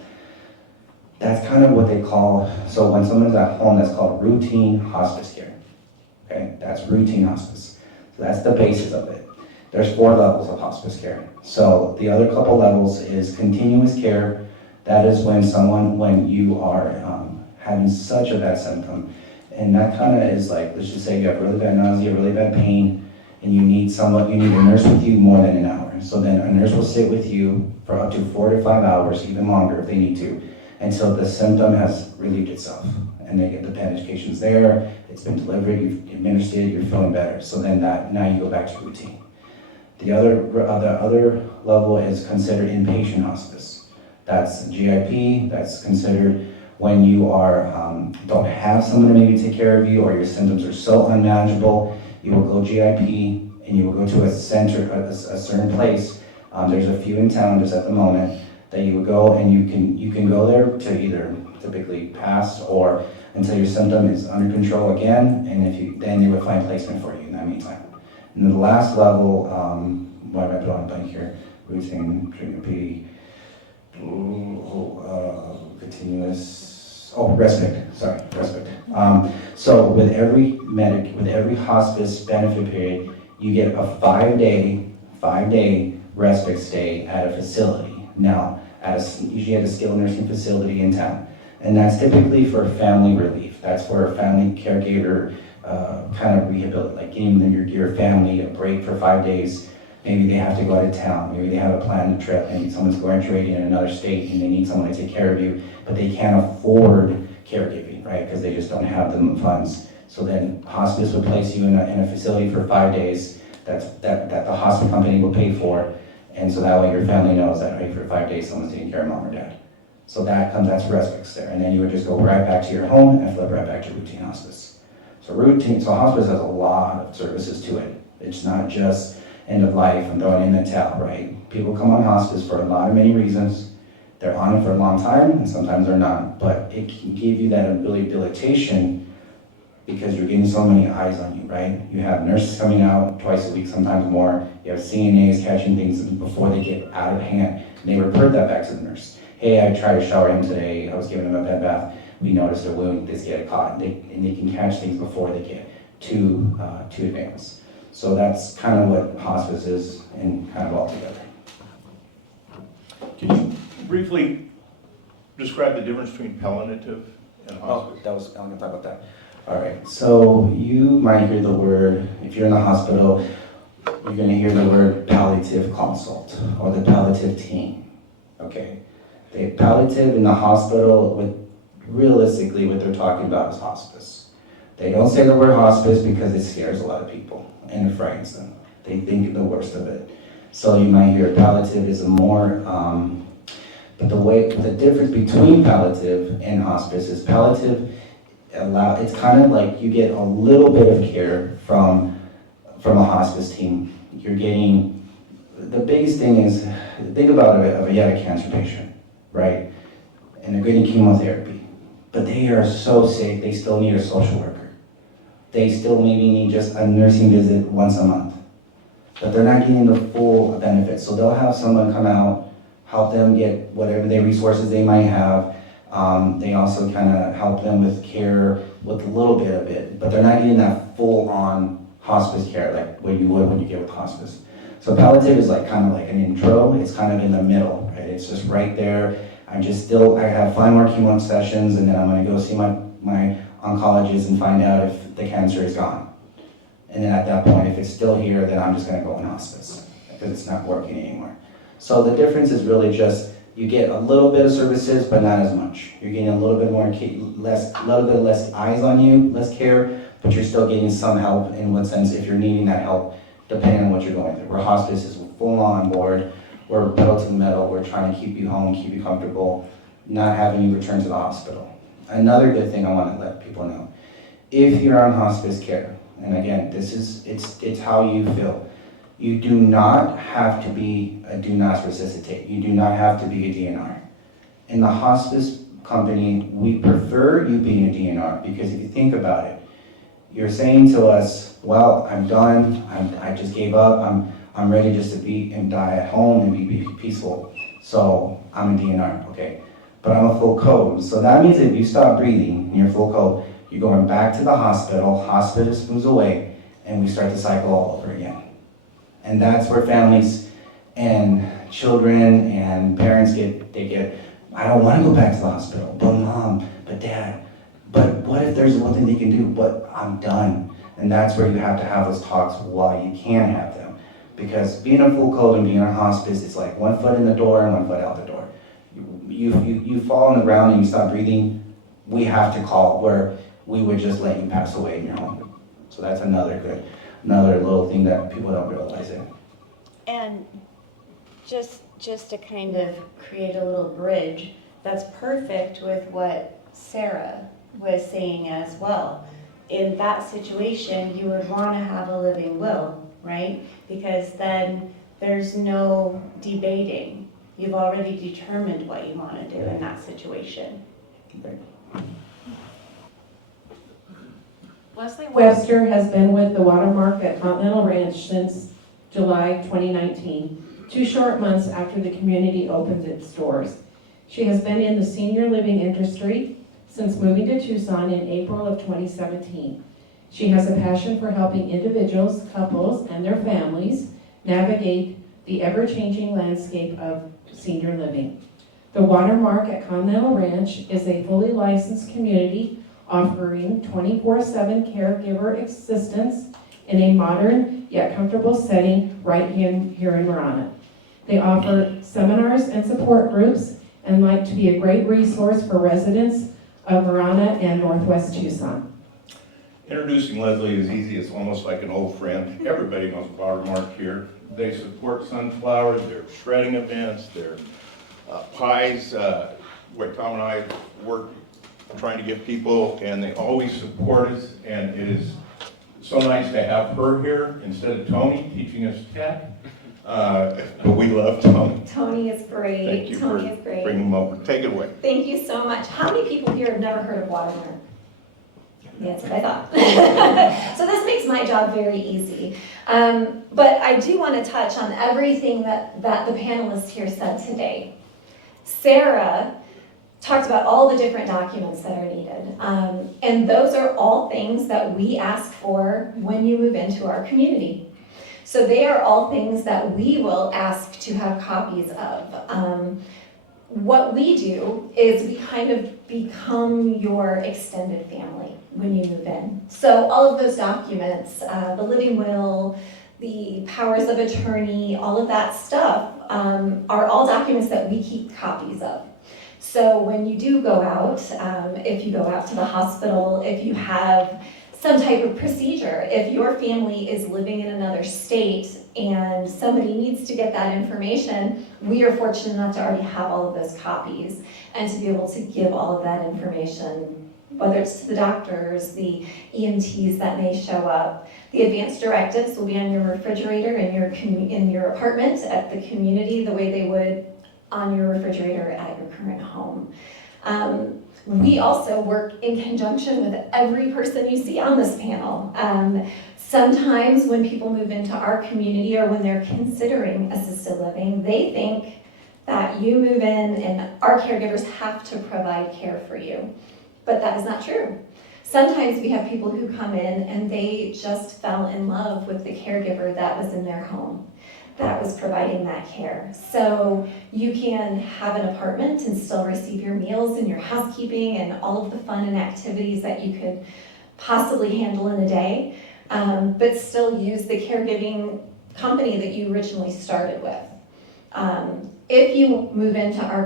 That's kind of what they call, so when someone's at home, that's called routine hospice care. Okay, that's routine hospice. So that's the basis of it. There's 4 levels of hospice care. So the other couple levels is continuous care. That is when you are having such a bad symptom. And that kind of is like, let's just say you have really bad nausea, really bad pain, and you need a nurse with you more than an hour. So then a nurse will sit with you for up to 4 to 5 hours, even longer if they need to, until the symptom has relieved itself. And they get the medications there, it's been delivered, you've administered it, you're feeling better. So then now you go back to routine. The other level is considered inpatient hospice. That's GIP, that's considered when you don't have someone to maybe take care of you, or your symptoms are so unmanageable, you will go GIP and you will go to a certain place. There's a few in town just at the moment that you would go, and you can go there to either typically pass or until your symptom is under control again, and then they would find placement for you in that meantime. And then the last level, why am I drawing a blank here? Routine, GIP, respite. So with every hospice benefit period, you get a 5-day respite stay at a facility. Now, usually at a skilled nursing facility in town. And that's typically for family relief. That's for a family caregiver kind of rehabilitate, like giving your family a break for 5 days. Maybe they have to go out of town. Maybe they have a planned trip. Maybe someone's graduating in another state and they need someone to take care of you, but they can't afford caregiving, right? Because they just don't have the funds. So then hospice would place you in a facility for 5 days that the hospice company will pay for. And so that way your family knows that, right, for 5 days someone's taking care of mom or dad. So that's respite there. And then you would just go right back to your home and flip right back to routine hospice. So hospice has a lot of services to it. It's not just end of life and throwing in the towel, right? People come on hospice for many reasons. They're on it for a long time, and sometimes they're not. But it can give you that rehabilitation because you're getting so many eyes on you, right? You have nurses coming out twice a week, sometimes more. You have CNAs catching things before they get out of hand. And they report that back to the nurse. Hey, I tried to shower him today. I was giving him a bed bath. We noticed a wound. Let's get it caught. And they can catch things before they get too advanced. So that's kind of what hospice is and kind of all together. Can you briefly describe the difference between palliative and hospice? I'm gonna talk about that. All right, so you might hear the word, if you're in the hospital, you're gonna hear the word palliative consult or the palliative team, okay? The palliative in the hospital, realistically what they're talking about is hospice. They don't say the word hospice because it scares a lot of people and it frightens them. They think the worst of it. So you might hear palliative is a more, but the difference between palliative and hospice is palliative it's kind of like you get a little bit of care from a hospice team. You're getting, the biggest thing is, think about you have a cancer patient, right? And they're getting chemotherapy, but they are so sick, they still need a social worker. They still maybe need just a nursing visit once a month, but they're not getting the full benefits. So they'll have someone come out, help them get whatever their resources they might have. They also kind of help them with care with a little bit of it, but they're not getting that full-on hospice care like what you would when you get with hospice. So palliative is kind of like an intro. It's kind of in the middle, right? It's just right there. I have 5 more chemo sessions, and then I'm going to go see my oncologist and find out if the cancer is gone. And then at that point, if it's still here, then I'm just going to go in hospice because it's not working anymore. So the difference is really just you get a little bit of services, but not as much. You're getting a little bit less eyes on you, less care, but you're still getting some help in what sense if you're needing that help, depending on what you're going through. Where hospice is full on board, we're pedal to the metal, we're trying to keep you home, keep you comfortable, not having you return to the hospital. another good thing I want to let people know. If you're on hospice care, and again, it's how you feel. You do not have to be a do not resuscitate. You do not have to be a DNR. In the hospice company, we prefer you being a DNR because if you think about it, you're saying to us, well, I'm done, I just gave up, I'm ready just to be and die at home and be peaceful. So I'm a DNR, okay. But I'm a full code. So that means if you stop breathing and you're full code, you're going back to the hospital, hospice moves away, and we start the cycle all over again. And that's where families and children and parents get, I don't want to go back to the hospital, but mom, but dad, but what if there's one thing they can do, but I'm done. And that's where you have to have those talks while you can have them. Because being a full code and being on hospice, it's like 1 foot in the door and 1 foot out the door. You fall on the ground and you stop breathing, we have to call where we would just let you pass away in your home. So that's another little thing that people don't realize it. And just to kind of create a little bridge, that's perfect with what Sarah was saying as well. In that situation, you would want to have a living will, right? Because then there's no debating. You've already determined what you want to do in that situation. Leslie Webster has been with the Watermark at Continental Ranch since July 2019, 2 short months after the community opened its doors. She has been in the senior living industry since moving to Tucson in April of 2017. She has a passion for helping individuals, couples, and their families navigate the ever-changing landscape of senior living. The Watermark at Continental Ranch is a fully licensed community offering 24/7 caregiver assistance in a modern yet comfortable setting right here in Marana. They offer seminars and support groups and like to be a great resource for residents of Marana and Northwest Tucson. Introducing Leslie is easy. It's almost like an old friend. Everybody knows Watermark here. They support sunflowers, their shredding events, their pies, where Tom and I work trying to get people, and they always support us, and it is so nice to have her here instead of Tony teaching us tech. But we love Tony. Tony is great. Thank you Tony for is great. bringing him over. Take it away. Thank you so much. How many people here have never heard of Watermark? Yeah, that's what I thought. So this makes my job very easy. But I do want to touch on everything that the panelists here said today. Sarah talked about all the different documents that are needed. And those are all things that we ask for when you move into our community. So they are all things that we will ask to have copies of. What we do is we kind of become your extended family when you move in. So all of those documents, the living will, the powers of attorney, all of that stuff are all documents that we keep copies of. So when you do go out, if you go out to the hospital, if you have some type of procedure, if your family is living in another state and somebody needs to get that information, we are fortunate enough to already have all of those copies and to be able to give all of that information, whether it's to the doctors, the EMTs that may show up. The advanced directives will be on your refrigerator in your apartment at the community the way they would on your refrigerator at your current home. We also work in conjunction with every person you see on this panel. Sometimes when people move into our community or when they're considering assisted living, they think that you move in and our caregivers have to provide care for you. But that is not true. Sometimes we have people who come in and they just fell in love with the caregiver that was in their home, that was providing that care. So you can have an apartment and still receive your meals and your housekeeping and all of the fun and activities that you could possibly handle in a day, but still use the caregiving company that you originally started with. If you move into our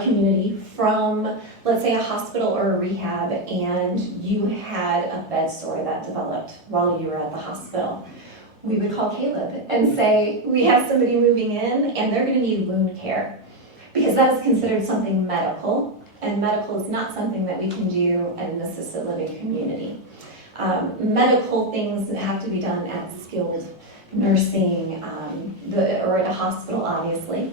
community from, let's say, a hospital or a rehab, and you had a bed sore that developed while you were at the hospital, we would call Caleb and say, we have somebody moving in and they're going to need wound care, because that is considered something medical and medical is not something that we can do in an assisted living community. Medical things have to be done at skilled nursing, or at a hospital, obviously.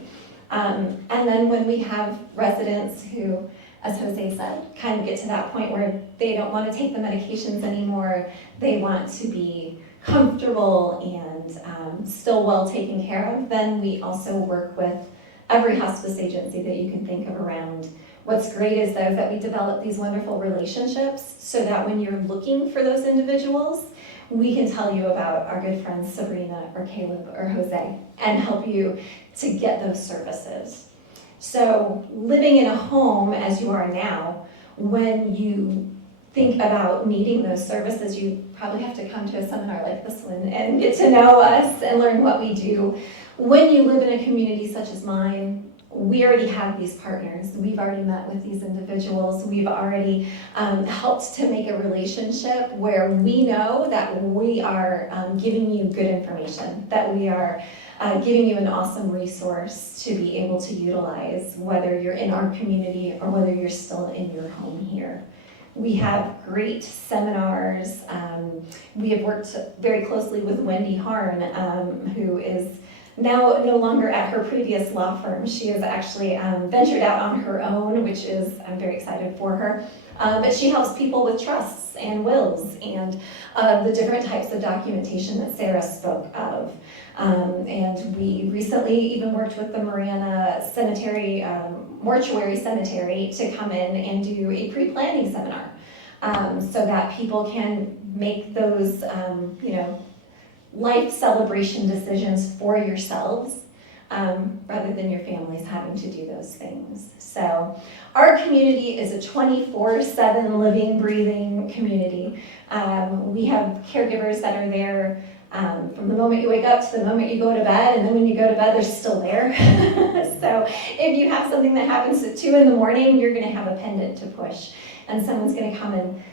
And then when we have residents who, as Jose said, kind of get to that point where they don't want to take the medications anymore, they want to be comfortable and still well taken care of, then we also work with every hospice agency that you can think of around. What's great is though that we develop these wonderful relationships so that when you're looking for those individuals, we can tell you about our good friends Sabrina or Caleb or Jose and help you to get those services. So living in a home as you are now, when you think about needing those services, you probably have to come to a seminar like this one and get to know us and learn what we do. When you live in a community such as mine, we already have these partners. We've already met with these individuals. We've already helped to make a relationship where we know that we are giving you good information, that we are giving you an awesome resource to be able to utilize, whether you're in our community or whether you're still in your home here. We have great seminars. We have worked very closely with Wendy Harn, who is now no longer at her previous law firm. She has actually ventured out on her own, which is, I'm very excited for her. But she helps people with trusts and wills and the different types of documentation that Sarah spoke of. And we recently even worked with the Marana Cemetery, Mortuary Cemetery, to come in and do a pre-planning seminar so that people can make those, life celebration decisions for yourselves rather than your families having to do those things. So our community is a 24/7 living, breathing community. We have caregivers that are there from the moment you wake up to the moment you go to bed, and then when you go to bed, they're still there. So if you have something that happens at 2 in the morning, you're gonna have a pendant to push, and someone's gonna come and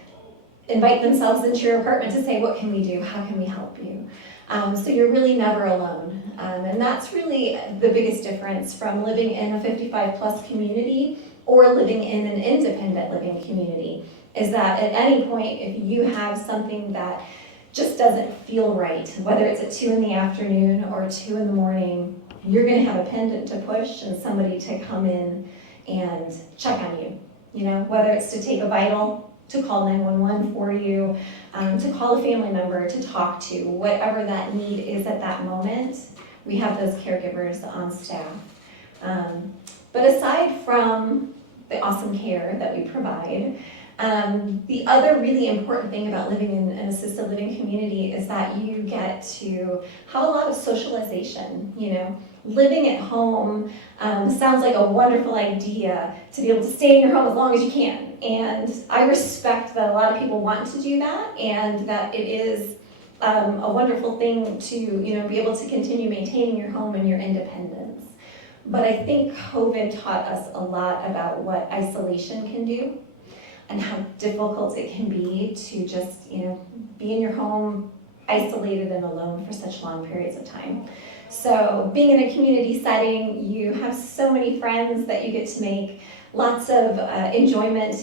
invite themselves into your apartment to say, what can we do? How can we help you? So you're really never alone. And that's really the biggest difference from living in a 55+ community or living in an independent living community, is that at any point, if you have something that just doesn't feel right, whether it's at 2 in the afternoon or 2 in the morning, you're gonna have a pendant to push and somebody to come in and check on you. Whether it's to take a vital, to call 911 for you, to call a family member, to talk to, whatever that need is at that moment, we have those caregivers on staff. But aside from the awesome care that we provide, the other really important thing about living in an assisted living community is that you get to have a lot of socialization. Living at home sounds like a wonderful idea to be able to stay in your home as long as you can. And I respect that a lot of people want to do that, and that it is a wonderful thing to be able to continue maintaining your home and your independence. But I think COVID taught us a lot about what isolation can do and how difficult it can be to just be in your home isolated and alone for such long periods of time. So being in a community setting, you have so many friends that you get to make, lots of enjoyment.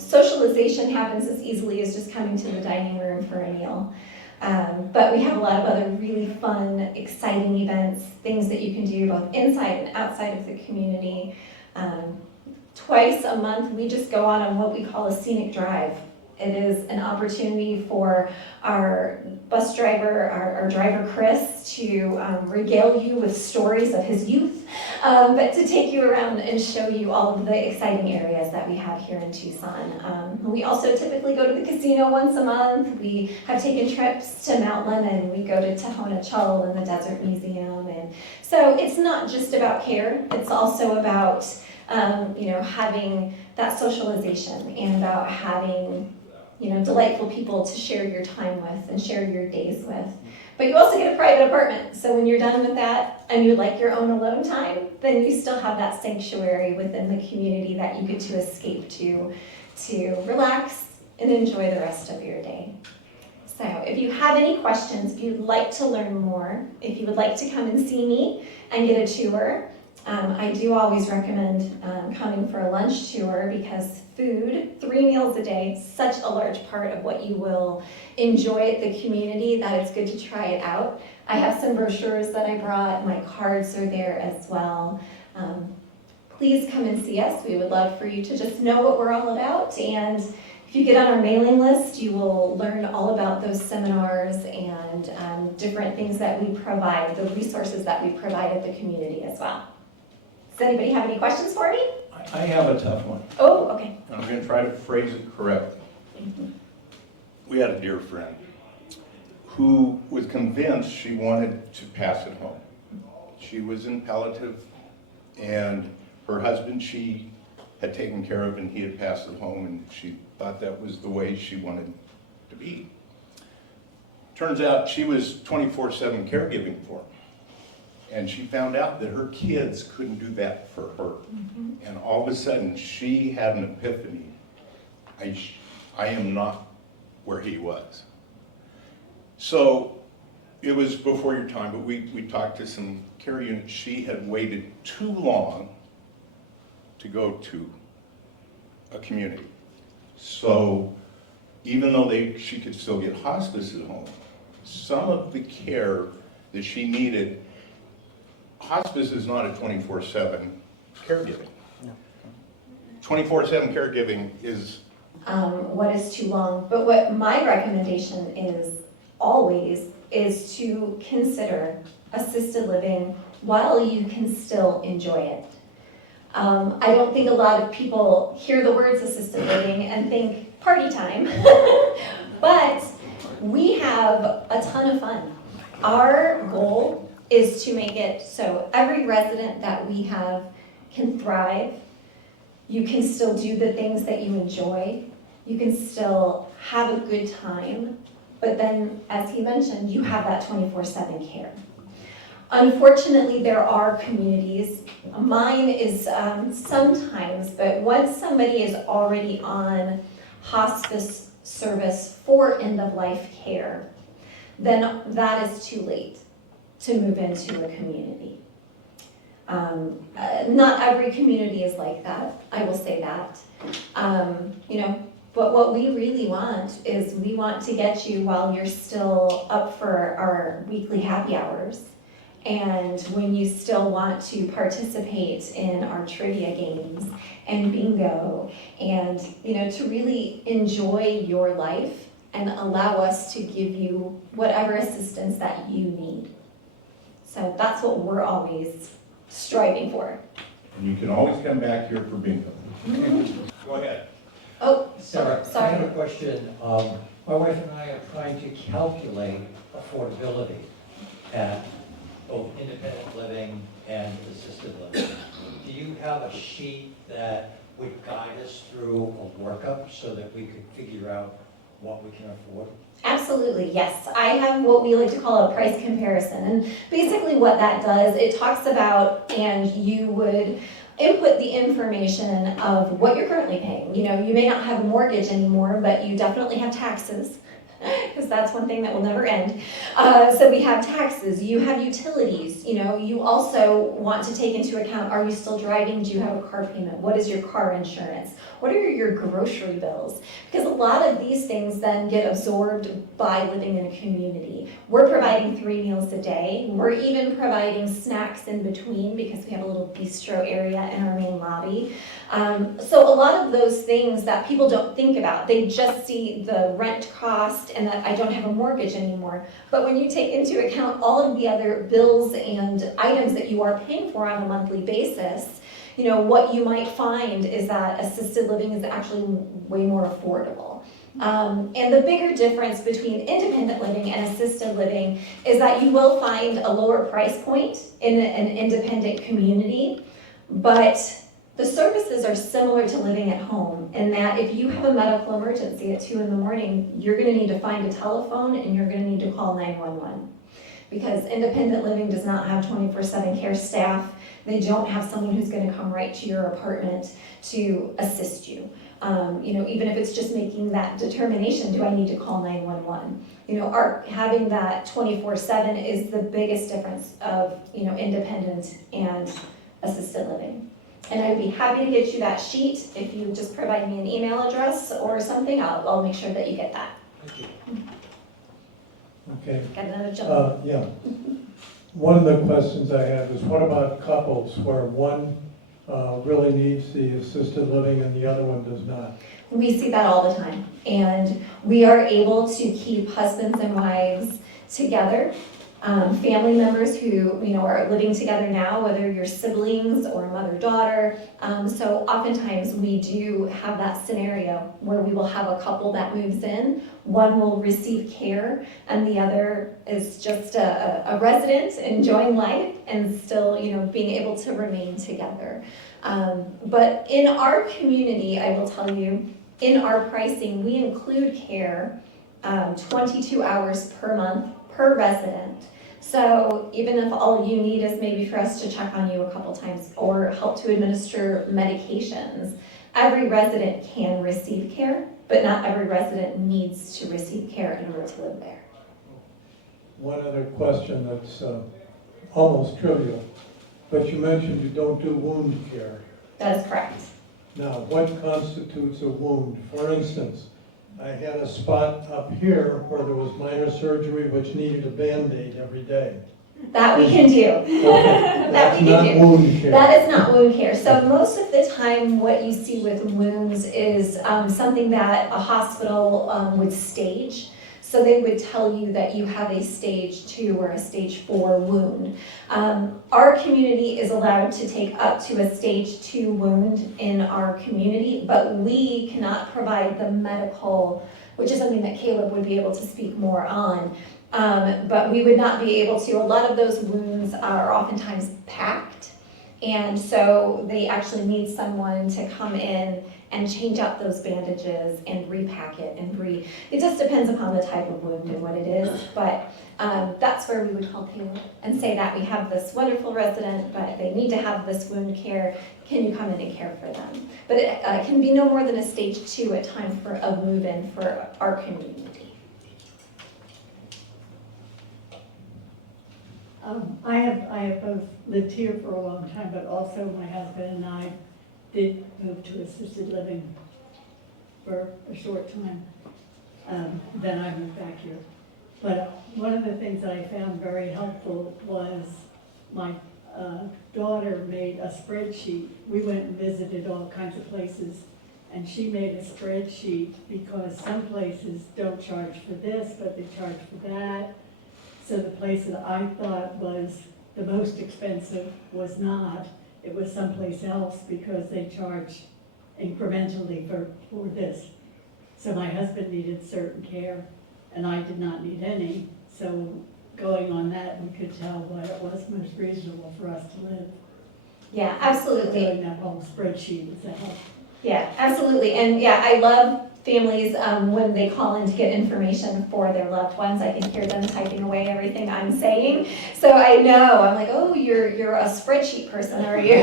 Socialization happens as easily as just coming to the dining room for a meal. But we have a lot of other really fun, exciting events, things that you can do both inside and outside of the community. Twice a month, we just go on what we call a scenic drive. It is an opportunity for our bus driver, our driver Chris, to regale you with stories of his youth, but to take you around and show you all of the exciting areas that we have here in Tucson. We also typically go to the casino once a month. We have taken trips to Mount Lemmon. We go to Tahona Chul and the Desert Museum. And so it's not just about care, it's also about having that socialization and about having delightful people to share your time with and share your days with. But you also get a private apartment. So when you're done with that and you like your own alone time, then you still have that sanctuary within the community that you get to escape to relax and enjoy the rest of your day. So if you have any questions, if you'd like to learn more, if you would like to come and see me and get a tour, I do always recommend coming for a lunch tour because food, 3 meals a day, such a large part of what you will enjoy at the community that it's good to try it out. I have some brochures that I brought, my cards are there as well. Please come and see us. We would love for you to just know what we're all about, and if you get on our mailing list, you will learn all about those seminars and different things that we provide, the resources that we provide at the community as well. Does anybody have any questions for me? I have a tough one. Oh, okay. I'm going to try to phrase it correctly. We had a dear friend who was convinced she wanted to pass it home. She was in palliative, and her husband she had taken care of, and he had passed it home, and she thought that was the way she wanted to be. Turns out she was 24/7 caregiving for him. And she found out that her kids couldn't do that for her. And all of a sudden, she had an epiphany. I am not where he was. So it was before your time, but we talked to some care units. She had waited too long to go to a community. So even though she could still get hospice at home, some of the care that she needed, hospice is not a 24/7 caregiving. 24/7 caregiving is What is too long, but what my recommendation is always is to consider assisted living while you can still enjoy it. I don't think a lot of people hear the words assisted living and think party time, but we have a ton of fun. Our goal is to make it so every resident that we have can thrive. You can still do the things that you enjoy. You can still have a good time. But then, as he mentioned, you have that 24/7 care. Unfortunately, there are communities, mine is sometimes, but once somebody is already on hospice service for end-of-life care, then that is too late to move into a community. Not every community is like that, I will say that. But what we really want is we want to get you while you're still up for our weekly happy hours. And when you still want to participate in our trivia games and bingo and, to really enjoy your life and allow us to give you whatever assistance that you need. So that's what we're always striving for. and you can always come back here for bingo. Go ahead. Oh, Sarah, I sorry. have a question. My wife and I are trying to calculate affordability at both independent living and assisted living. Do you have a sheet that would guide us through a workup so that we could figure out what we can afford? Absolutely, yes. I have what we like to call a price comparison. And basically what that does, it talks about, and you would input the information of what you're currently paying. You may not have a mortgage anymore, but you definitely have taxes, because that's one thing that will never end. So we have taxes, you have utilities, you also want to take into account, are you still driving? Do you have a car payment? What is your car insurance? What are your grocery bills? Because a lot of these things then get absorbed by living in a community. We're providing 3 meals a day. We're even providing snacks in between because we have a little bistro area in our main lobby. So a lot of those things that people don't think about, they just see the rent cost and that I don't have a mortgage anymore. But when you take into account all of the other bills and items that you are paying for on a monthly basis, what you might find is that assisted living is actually way more affordable. And the bigger difference between independent living and assisted living is that you will find a lower price point in an independent community, but the services are similar to living at home in that if you have a medical emergency at 2 a.m, you're going to need to find a telephone and you're going to need to call 911. Because independent living does not have 24/7 care staff. They don't have someone who's going to come right to your apartment to assist you. Even if it's just making that determination, do I need to call 911? Having that 24/7 is the biggest difference of, independent and assisted living. And I'd be happy to get you that sheet. If you just provide me an email address or something, I'll make sure that you get that. Okay, Got another jump. yeah. One of the questions I have is what about couples where one really needs the assisted living and the other one does not? We see that all the time. And we are able to keep husbands and wives together. Family members who, are living together now, whether you're siblings or mother-daughter. So oftentimes we do have that scenario where we will have a couple that moves in. One will receive care and the other is just a resident enjoying life and still, being able to remain together. But in our community, I will tell you, in our pricing, we include care 22 hours per month per resident. So even if all you need is maybe for us to check on you a couple times or help to administer medications, every resident can receive care, but not every resident needs to receive care in order to live there. One other question that's almost trivial, but you mentioned you don't do wound care. That is correct. Now, what constitutes a wound? For instance, I had a spot up here where there was minor surgery which needed a Band-Aid every day. That we can do. Okay, That we that's can not do. wound care. That is not wound care. So most of the time, what you see with wounds is something that a hospital would stage. So they would tell you that you have a stage 2 or a stage 4 wound. Our community is allowed to take up to a stage 2 wound in our community, but we cannot provide the medical, which is something that Caleb would be able to speak more on. But we would not be able to. A lot of those wounds are oftentimes packed, and so they actually need someone to come in and change out those bandages and repack it and it just depends upon the type of wound and what it is, but that's where we would help you and say that we have this wonderful resident, but they need to have this wound care. Can you come in and care for them? But it can be no more than a stage 2 at time of move-in for our community. I have both lived here for a long time, but also my husband and I did move to assisted living for a short time. Then I moved back here. But one of the things that I found very helpful was my daughter made a spreadsheet. We went and visited all kinds of places, and she made a spreadsheet because some places don't charge for this, but they charge for that. So the place that I thought was the most expensive was not. It was someplace else because they charge incrementally for this. So my husband needed certain care and I did not need any. So going on that, we could tell what it was most reasonable for us to live. Yeah, absolutely. Doing that whole spreadsheet was a help. Yeah, absolutely. And yeah, I love families when they call in to get information for their loved ones. I can hear them typing away everything I'm saying. So I know, I'm like, oh, you're a spreadsheet person, are you?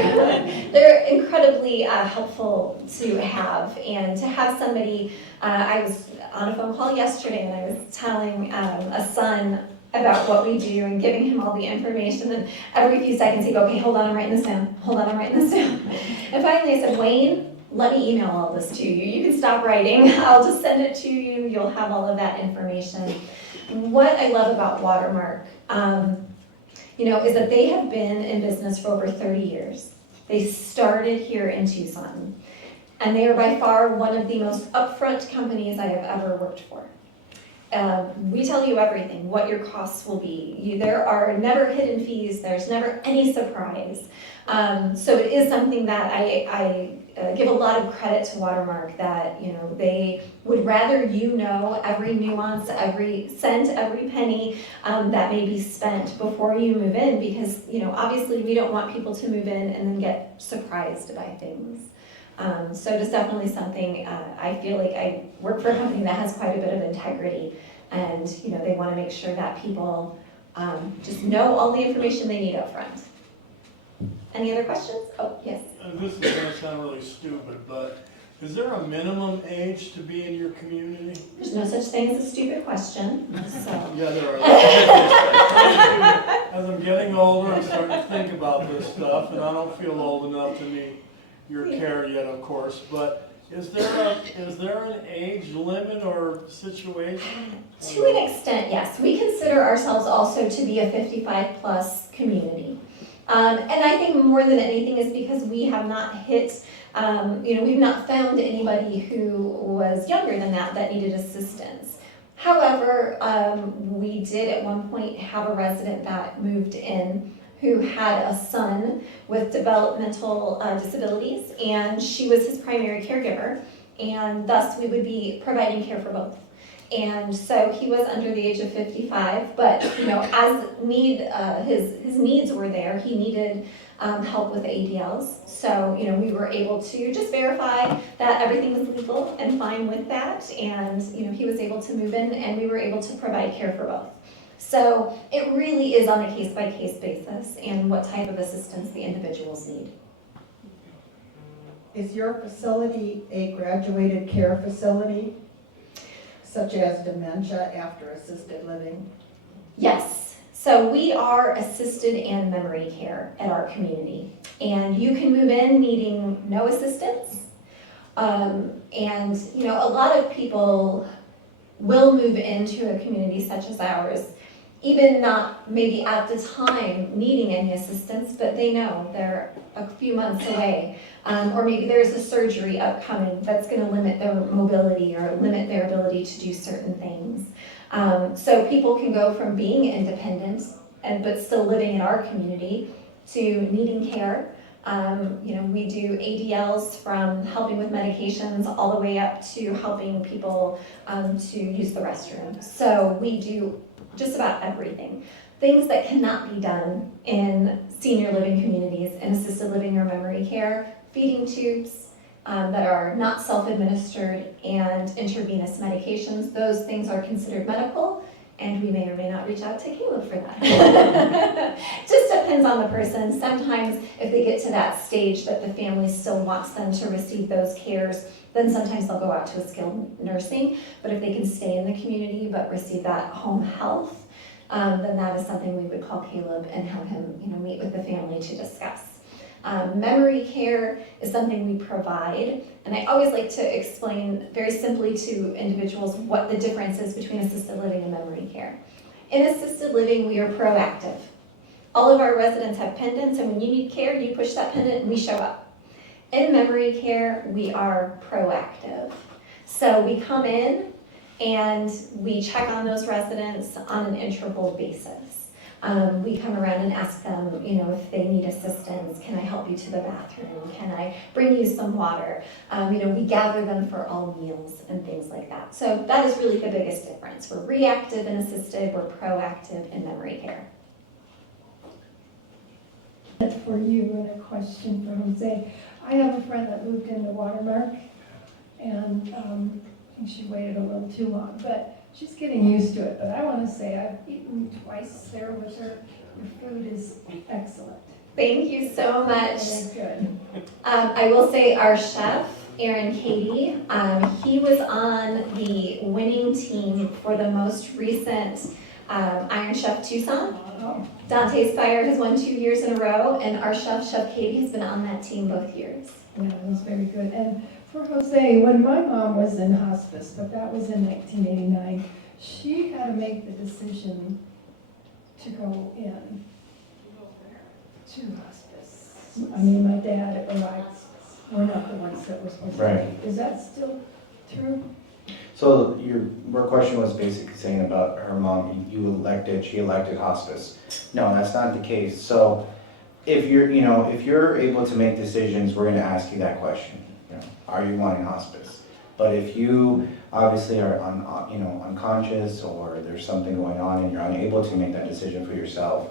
They're incredibly helpful to have. And to have somebody, I was on a phone call yesterday and I was telling a son about what we do and giving him all the information, and every few seconds he'd go, okay, hold on, I'm writing this down, hold on, I'm writing this down. And finally I said, Wayne, let me email all this to you. You can stop writing. I'll just send it to you. You'll have all of that information. What I love about Watermark, is that they have been in business for over 30 years. They started here in Tucson, and they are by far one of the most upfront companies I have ever worked for. We tell you everything, what your costs will be. There are never hidden fees. There's never any surprise. So it is something that I give a lot of credit to Watermark, that they would rather every nuance, every cent, every penny that may be spent before you move in, because obviously we don't want people to move in and then get surprised by things. So it is definitely something, I feel like I work for a company that has quite a bit of integrity, and they want to make sure that people just know all the information they need up front. Any other questions? Oh, yes. This is going to sound really stupid, but Is there a minimum age to be in your community? There's no such thing as a stupid question, so. Yeah, there are. As I'm getting older, I'm starting to think about this stuff, and I don't feel old enough to need your care yet, of course, but is there an age limit or situation? To an extent, yes. We consider ourselves also to be a 55-plus community. And I think more than anything is because we have not hit, we've not found anybody who was younger than that needed assistance. However, we did at one point have a resident that moved in who had a son with developmental disabilities, and she was his primary caregiver, and thus we would be providing care for both. And so he was under the age of 55, but as his needs were there, he needed help with the ADLs. So we were able to just verify that everything was legal and fine with that, and he was able to move in, and we were able to provide care for both. So it really is on a case-by-case basis and what type of assistance the individuals need. Is your facility a graduated care facility, such as dementia after assisted living? Yes. So we are assisted and memory care at our community. And you can move in needing no assistance. And a lot of people will move into a community such as ours, even not maybe at the time needing any assistance, but they know they're a few months away. Or maybe there's a surgery upcoming that's going to limit their mobility or limit their ability to do certain things. So people can go from being independent but still living in our community to needing care. We do ADLs from helping with medications all the way up to helping people to use the restroom. So we do just about everything. Things that cannot be done in senior living communities, in assisted living or memory care, feeding tubes that are not self-administered, and intravenous medications. Those things are considered medical, and we may or may not reach out to Caleb for that. Just depends on the person. Sometimes if they get to that stage that the family still wants them to receive those cares, then sometimes they'll go out to a skilled nursing. But if they can stay in the community but receive that home health, then that is something we would call Caleb and have him meet with the family to discuss. Memory care is something we provide, and I always like to explain very simply to individuals what the difference is between assisted living and memory care. In assisted living, we are proactive. All of our residents have pendants, and when you need care, you push that pendant and we show up. In memory care, we are proactive. So we come in and we check on those residents on an interval basis. We come around and ask them, if they need assistance. Can I help you to the bathroom? Can I bring you some water? We gather them for all meals and things like that. So that is really the biggest difference. We're reactive and assisted. We're proactive in memory care. For you, and a question for Jose. I have a friend that moved into Watermark, and I think she waited a little too long, but she's getting used to it. But I want to say I've eaten twice there with her. Your food is excellent. Thank you so much. Very good. I will say our chef, Aaron Katie, he was on the winning team for the most recent Iron Chef Tucson. Oh, Dante's Fire has won 2 years in a row, and our chef, Chef Katie, has been on that team both years. yeah, it was very good. And for Jose, when my mom was in hospice, but that was in 1989, she had to make the decision to go in to hospice. I mean, my dad or I were not the ones that were supposed to. Right. Is that still true? So your question was basically saying about her mom, she elected hospice. No, that's not the case. So if you're able to make decisions, we're gonna ask you that question. Are you wanting hospice? But if you obviously are unconscious, or there's something going on and you're unable to make that decision for yourself,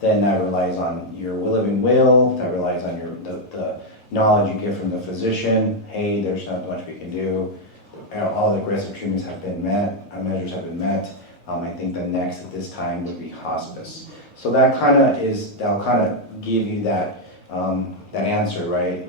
then that relies on your living will, that relies on the knowledge you get from the physician. Hey, there's not much we can do. All the aggressive treatments have been met, measures have been met. I think the next at this time would be hospice. So that'll kind of give you that answer, right?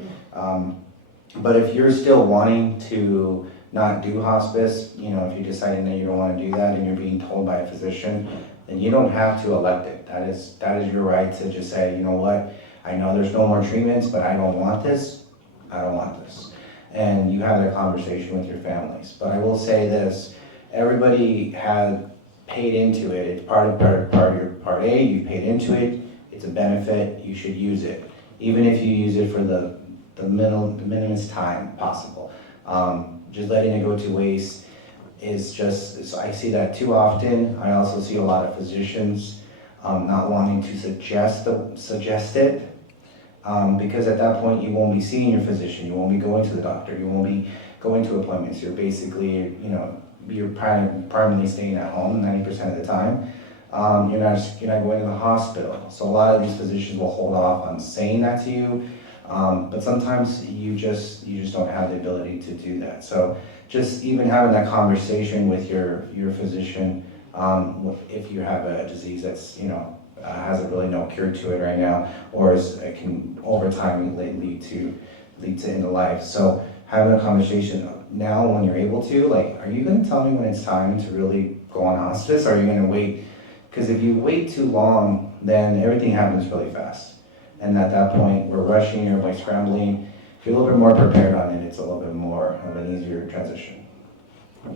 But if you're still wanting to not do hospice, you know, if you decided that you don't want to do that and you're being told by a physician, then you don't have to elect it. That is your right to just say, you know what, I know there's no more treatments, but I don't want this. I don't want this. And you have that conversation with your families. But I will say this, everybody had paid into it. It's part of your Part A, you paid into it. It's a benefit, you should use it. Even if you use it for the minimum time possible. Just letting it go to waste is just, I see that too often. I also see a lot of physicians not wanting to suggest it. Because at that point, you won't be seeing your physician, you won't be going to the doctor, you won't be going to appointments. You're basically, you know, you're primarily staying at home 90% of the time. You're not going to the hospital. So a lot of these physicians will hold off on saying that to you. But sometimes you just don't have the ability to do that. So just even having that conversation with your physician, if you have a disease that's, you know, has really no cure to it right now, or it can over time lead to end of life. So having a conversation now when you're able to, like, are you going to tell me when it's time to really go on hospice? Or are you going to wait? Because if you wait too long, then everything happens really fast. And at that point, we're rushing, everybody's scrambling. If you're a little bit more prepared on it, it's a little bit more of an easier transition.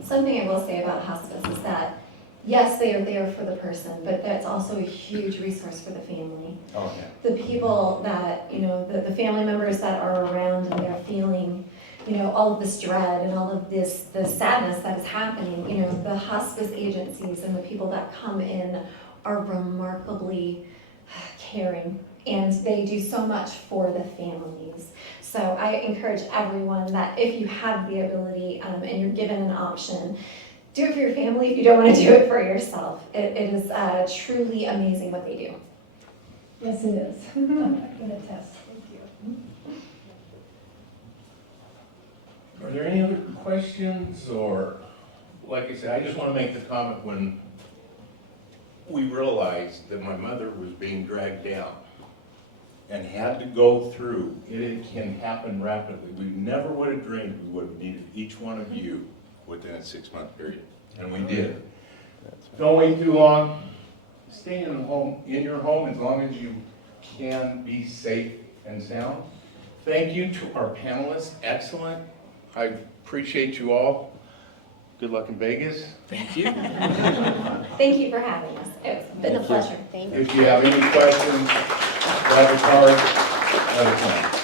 Something I will say about hospice is that, yes, they are there for the person, but that's also a huge resource for the family. Oh, yeah. The people that, you know, the family members that are around and they're feeling, you know, all of this dread and all of this, the sadness that is happening, you know, the hospice agencies and the people that come in are remarkably caring, and they do so much for the families. So I encourage everyone that if you have the ability and you're given an option, do it for your family if you don't want to do it for yourself. It is truly amazing what they do. Yes, it is. I can attest. Thank you. Are there any other questions, or, like I said, I just want to make the comment when we realized that my mother was being dragged down and had to go through, it can happen rapidly. We never would have dreamed we would have needed each one of you within a 6-month period, and we did. Don't wait too long. Stay in your home as long as you can, be safe and sound. Thank you to our panelists, excellent. I appreciate you all. Good luck in Vegas. Thank you. Thank you for having us. It's been a pleasure. If you have any questions, grab a card, let us know.